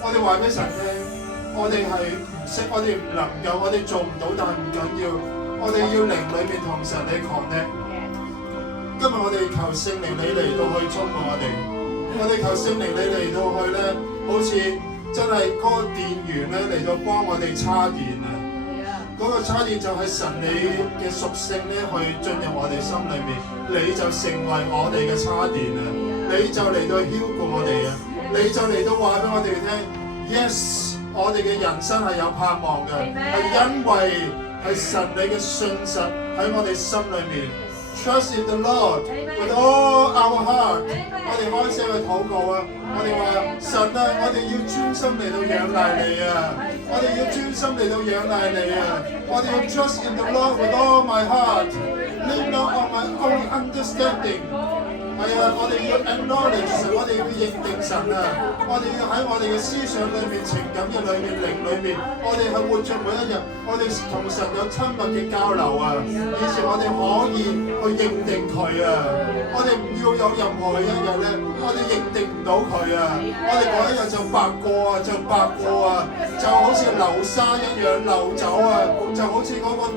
我哋話俾神聽，我哋係唔識，我哋唔能夠，我哋做唔到，但係唔緊要，我哋要靈裏面同神你 connect。今日我哋求聖靈你嚟到去充滿我哋，我哋求聖靈你嚟到去咧，好似真係嗰個電源咧嚟到幫我哋叉電啊！嗰個差異就係神你嘅屬性咧，去進入我哋心裏面，你就成為我哋嘅叉電啊！你就嚟到澆灌我哋啊！你就嚟到話俾我哋聽 ，yes， 我哋嘅人生係有盼望嘅，係因為係神你嘅信實喺我哋心裏面， trust in the Lord with all our heart。我哋開聲去禱告啊！我哋話神啊，我哋要專心嚟到仰賴你啊！我哋要專心嚟到仰賴你啊！我哋要 trust in the Lord with all my heart。Lean not on my own understanding。係啊，我哋要 acknowledge 神，我哋要認定神啊！我哋要喺我哋嘅思想裏面、情感嘅裏面、靈裏面，我哋係活著每一日，我哋同神有親密嘅交流啊！以前我哋可以去認定佢啊！我哋唔要有任何嘅一日咧，我哋認定唔到佢啊！我哋嗰一日就白過啊，就白過啊，就好似流沙一樣流走啊，就好似嗰個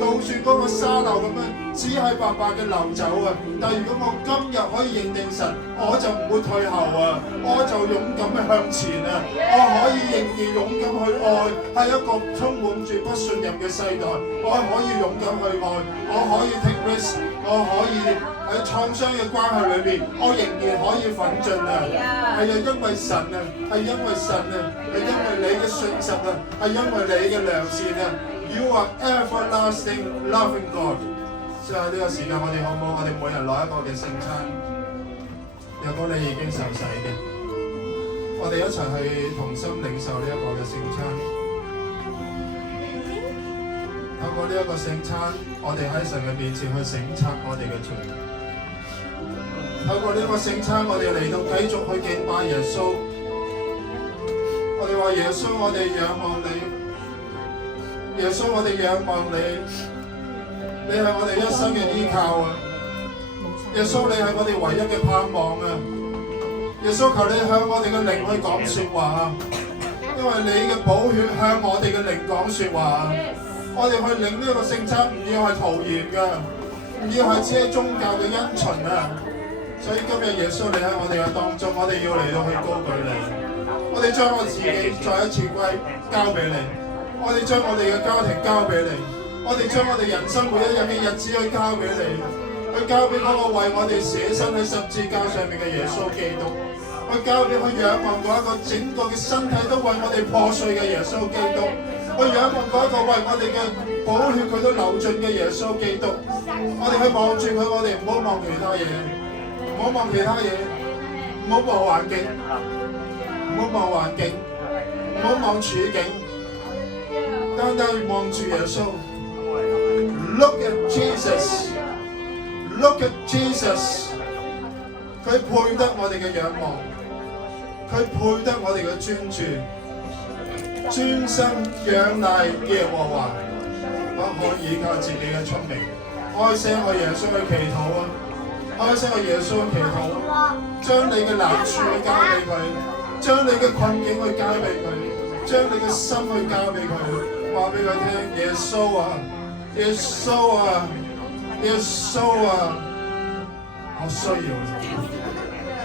倒轉嗰個沙漏咁樣，只係白白嘅流走啊！但係如果我今日可以認定神，我就唔會退後啊！我就勇敢嘅向前啊！我可以仍然勇敢去愛，喺一個充滿住不信任嘅世代，我可以勇敢去愛，我可以 take risk， 我可以喺創傷嘅關係裏面，我仍然可以奮進啊！係啊，因為神啊，係因為神啊，係因為你嘅信實啊，係因為你嘅良善啊 ！You are everlasting loving God。所以呢個時間，我哋好唔好？我哋每人攞一個嘅聖餐。如果你已經受洗嘅，我哋一齊去同心領受呢一個嘅聖餐。透過呢一個聖餐，我哋喺神嘅面前去省察我哋嘅罪。透過呢個聖餐，我哋嚟到繼續去敬拜耶穌。我哋話耶穌，我哋仰望你。耶穌，我哋仰望你。你係我哋一生嘅依靠啊！耶穌，你係我哋唯一嘅盼望啊！耶穌，求你向我哋嘅靈去講説話啊！因為你嘅寶血向我哋嘅靈講説話啊！我哋去領呢個聖餐，唔要係徒然㗎，唔要係只係宗教嘅因循啊！所以今日耶穌，你喺我哋嘅當中，我哋要嚟到去高舉你。我哋將我自己再一次交俾你，我哋將我哋嘅家庭交俾你。我哋將我哋人生每一日嘅日子去交俾你，去交俾嗰個為我哋捨身喺十字架上面嘅耶穌基督，去交俾去仰望嗰一個整個嘅身體都為我哋破碎嘅耶穌基督，去仰望嗰一個為我哋嘅寶血佢都流盡嘅耶穌基督。我哋去望住佢，我哋唔好望其他嘢，唔好望其他嘢，唔好望環境，唔好望環境，唔好望處境，單單望住耶穌。Look at Jesus. Look at Jesus. 佢配得我哋嘅仰望，佢配得我哋嘅專注，專心仰賴耶和華，不可以依靠自己嘅聰明。開聲去耶穌去祈禱啊！開聲去耶穌去祈禱，將你嘅難處去交俾佢，將你嘅困境去交俾佢，將你嘅心去交俾佢，話俾佢聽：耶穌啊！耶穌啊，耶穌啊，我需要你，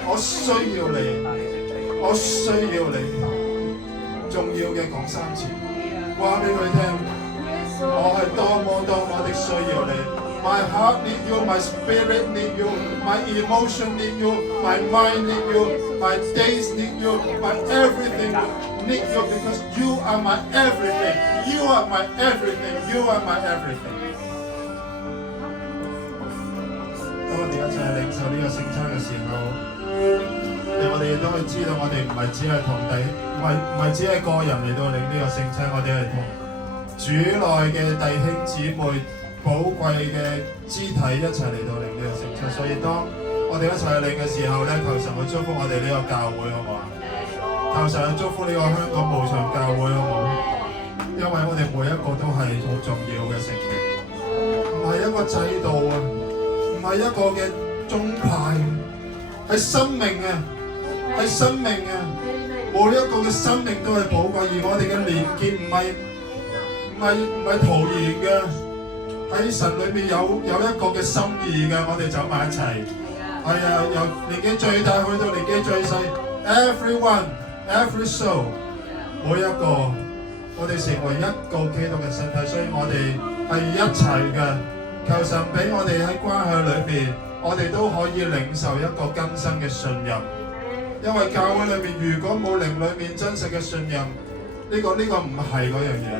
我需要你，我需要你。重要嘅講3次，話俾佢聽，我係多麼的需要你。My heart need you, my spirit need you, my emotion need you, my mind need you, my days need you, my everything need you because you are my everything. You are my everything. You are my everything. 當我哋一齊領受呢個聖餐嘅時候，我哋亦都去知道，我哋唔係只係唔係只係個人嚟到領呢個聖餐，我哋係同主內嘅弟兄姊妹、寶貴嘅肢體一齊嚟到領呢個聖餐。所以當我哋一齊去領嘅時候咧，求神去祝福我哋呢個教會，好唔好啊？求神去祝福呢個香港無牆教會，好唔好？因為我哋每一個都係好重要嘅成員，唔係一個制度啊，唔係一個嘅宗派，係生命啊，係生命啊！每一個嘅生命都係寶貴，而我哋嘅連結唔係徒然嘅，喺神裏面有一個嘅心意嘅，我哋走埋一齊。係啊，由年紀最大去到年紀最細 ，everyone, every soul， 每一個。我哋成為一個基督嘅身體，所以我哋係一齊嘅。求神俾我哋喺關係裏邊，我哋都可以領受一個更新嘅信任。因為教會裏面如果冇靈裏面真實嘅信任，呢個唔係嗰樣嘢。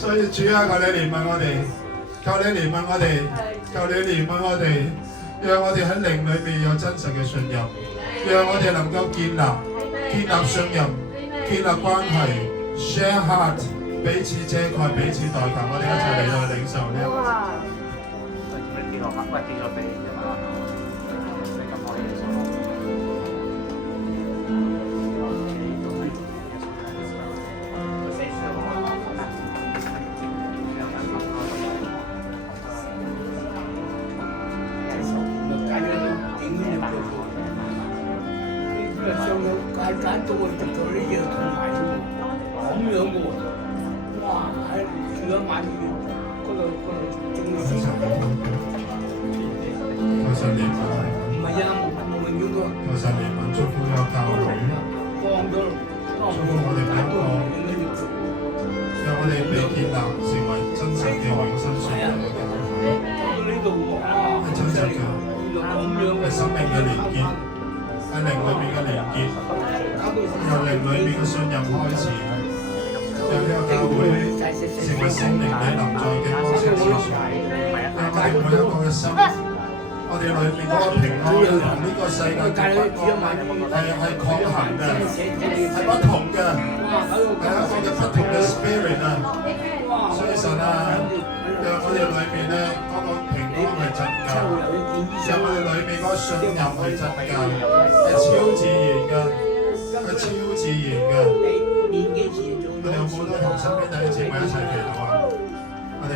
所以主啊，求你憐憫我哋，求你憐憫我哋，求你憐憫我哋，讓我哋喺靈裏面有真實嘅信任，讓我哋能夠建立信任，建立關係 ，share heart， 彼此遮蓋，彼此代求，我哋一齊嚟到領受呢一個。揀到佢做呢嘢同埋咁樣嘅喎，哇！喺住咗晚醫院嗰度仲要先，求神憐憫，唔係啊，冇永遠個。求神憐憫，祝福呢個教會，祝福我哋每一個，讓我哋被建立成為真實嘅永生信仰嘅教會，係真實嘅，係生命嘅連結。喺靈裏面嘅連結，由靈裏面嘅信任開始，讓呢個教會成為聖靈你臨在嘅方式之處，讓我哋每一個嘅心，我哋裏面嗰個平安同呢個世界嘅不安係抗衡嘅，係不同嘅，係一個嘅不同嘅 spirit 啊！所以神啊，讓我哋裏面咧嗰個平安係增加，讓我哋裏面嗰個信任係增加。係超自然嘅，係超自然嘅。我哋有冇都同身邊弟兄姊妹一齊祈禱啊？我哋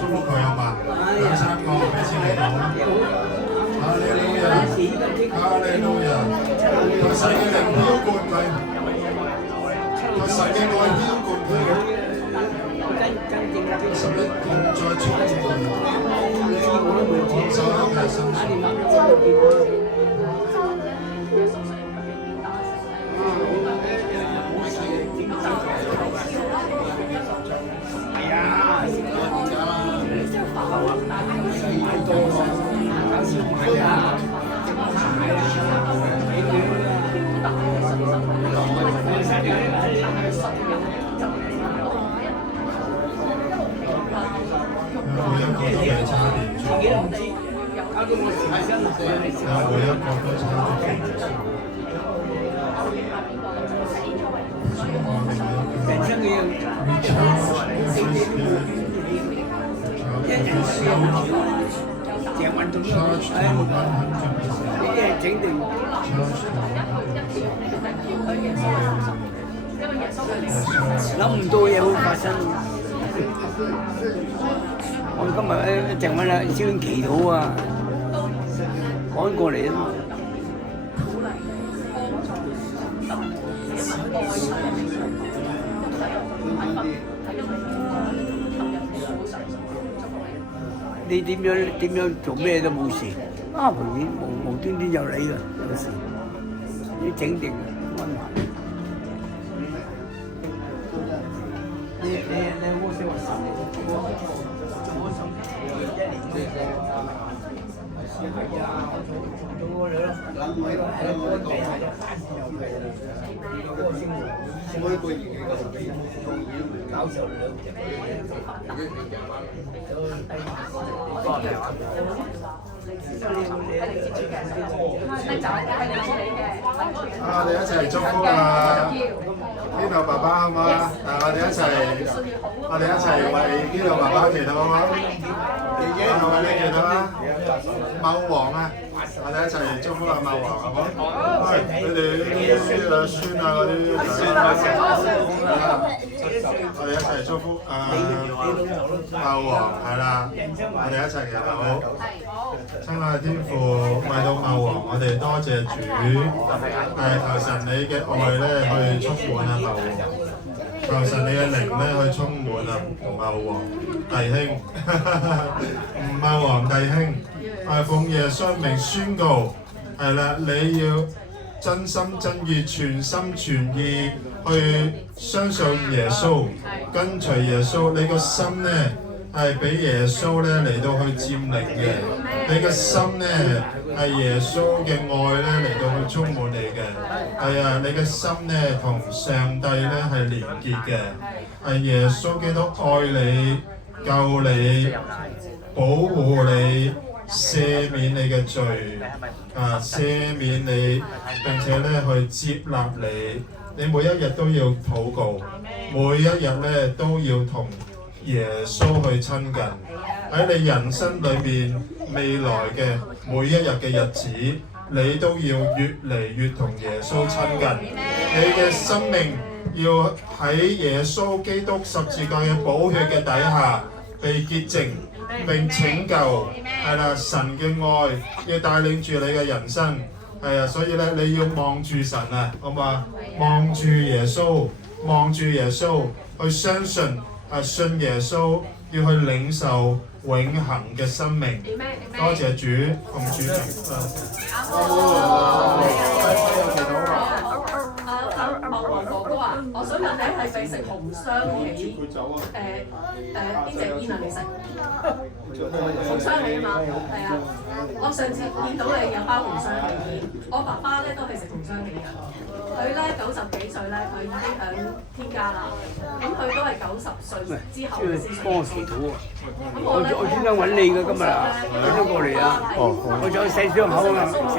祝福佢好嘛？2、3個彼此祈禱啦！哈利路亞，哈利路亞，求神嘅靈澆灌佢，求神嘅愛澆灌佢，神嘅同在充滿所有嘅心上。諗唔到嘢會發生。我今日一陣間啦，先祈禱啊，趕過嚟啊嘛。你點樣做咩都冇事，啊無端端有你㗎，有時你整定安排。你冇寫話10年，我10年1年嘅係啊，我做過你咯，係咯，我地係啊，有嘅，嗰個先每個月嘅嗰啲搞手兩隻，我哋一齊祝福啊！基路爸爸好唔好啊？我哋一齊為基路爸爸祈禱好唔好？為你祈禱啊！茂王啊！我哋一齊祝福阿茂王好唔好？佢哋啲孫啊嗰啲我哋一齊祝福茂王係啦，我哋一齊祈禱好。親愛嘅天父，為到茂王，我哋多謝主，求神你嘅愛咧去充滿啊茂王，求神你嘅靈咧去充滿啊茂王弟兄，茂王弟兄，奉耶穌名宣告，係啦，你要真心真意、全心全意去相信耶穌，跟隨耶穌，你個心咧係俾耶穌咧嚟到去佔領嘅，你個心咧係耶穌嘅愛咧嚟到去充滿你嘅，係啊，你嘅心咧同上帝咧係連結嘅，係耶穌基督愛你，救你、保護你、赦免你嘅罪，赦免你，並且咧去接納你。你每一日都要禱告，每一日咧都要同耶穌去親近。喺你人生裏面未來嘅每一日嘅日子，你都要越嚟越同耶穌親近。你嘅生命要喺耶穌基督十字架嘅寶血嘅底下被潔淨並拯救。係啦，神嘅愛要帶領住你嘅人生。係啊，所以咧你要望住神啊，好嘛？望住耶穌，望住耶穌，去相信信耶穌，要去領受永恆嘅生命。多謝主，奉主名。黃哥哥啊，我想問你係咪食紅雙喜？邊隻煙啊？你食紅雙喜啊嘛？係啊，我上次見到你有包紅雙喜煙，我爸爸咧都係食紅雙喜嘅。佢咧90幾歲咧，佢已經響天家啦。咁佢都係90歲之後先幫我祈禱喎。我專登揾你嘅今日啊，揾咗過嚟啊。我想洗傷口啊，洗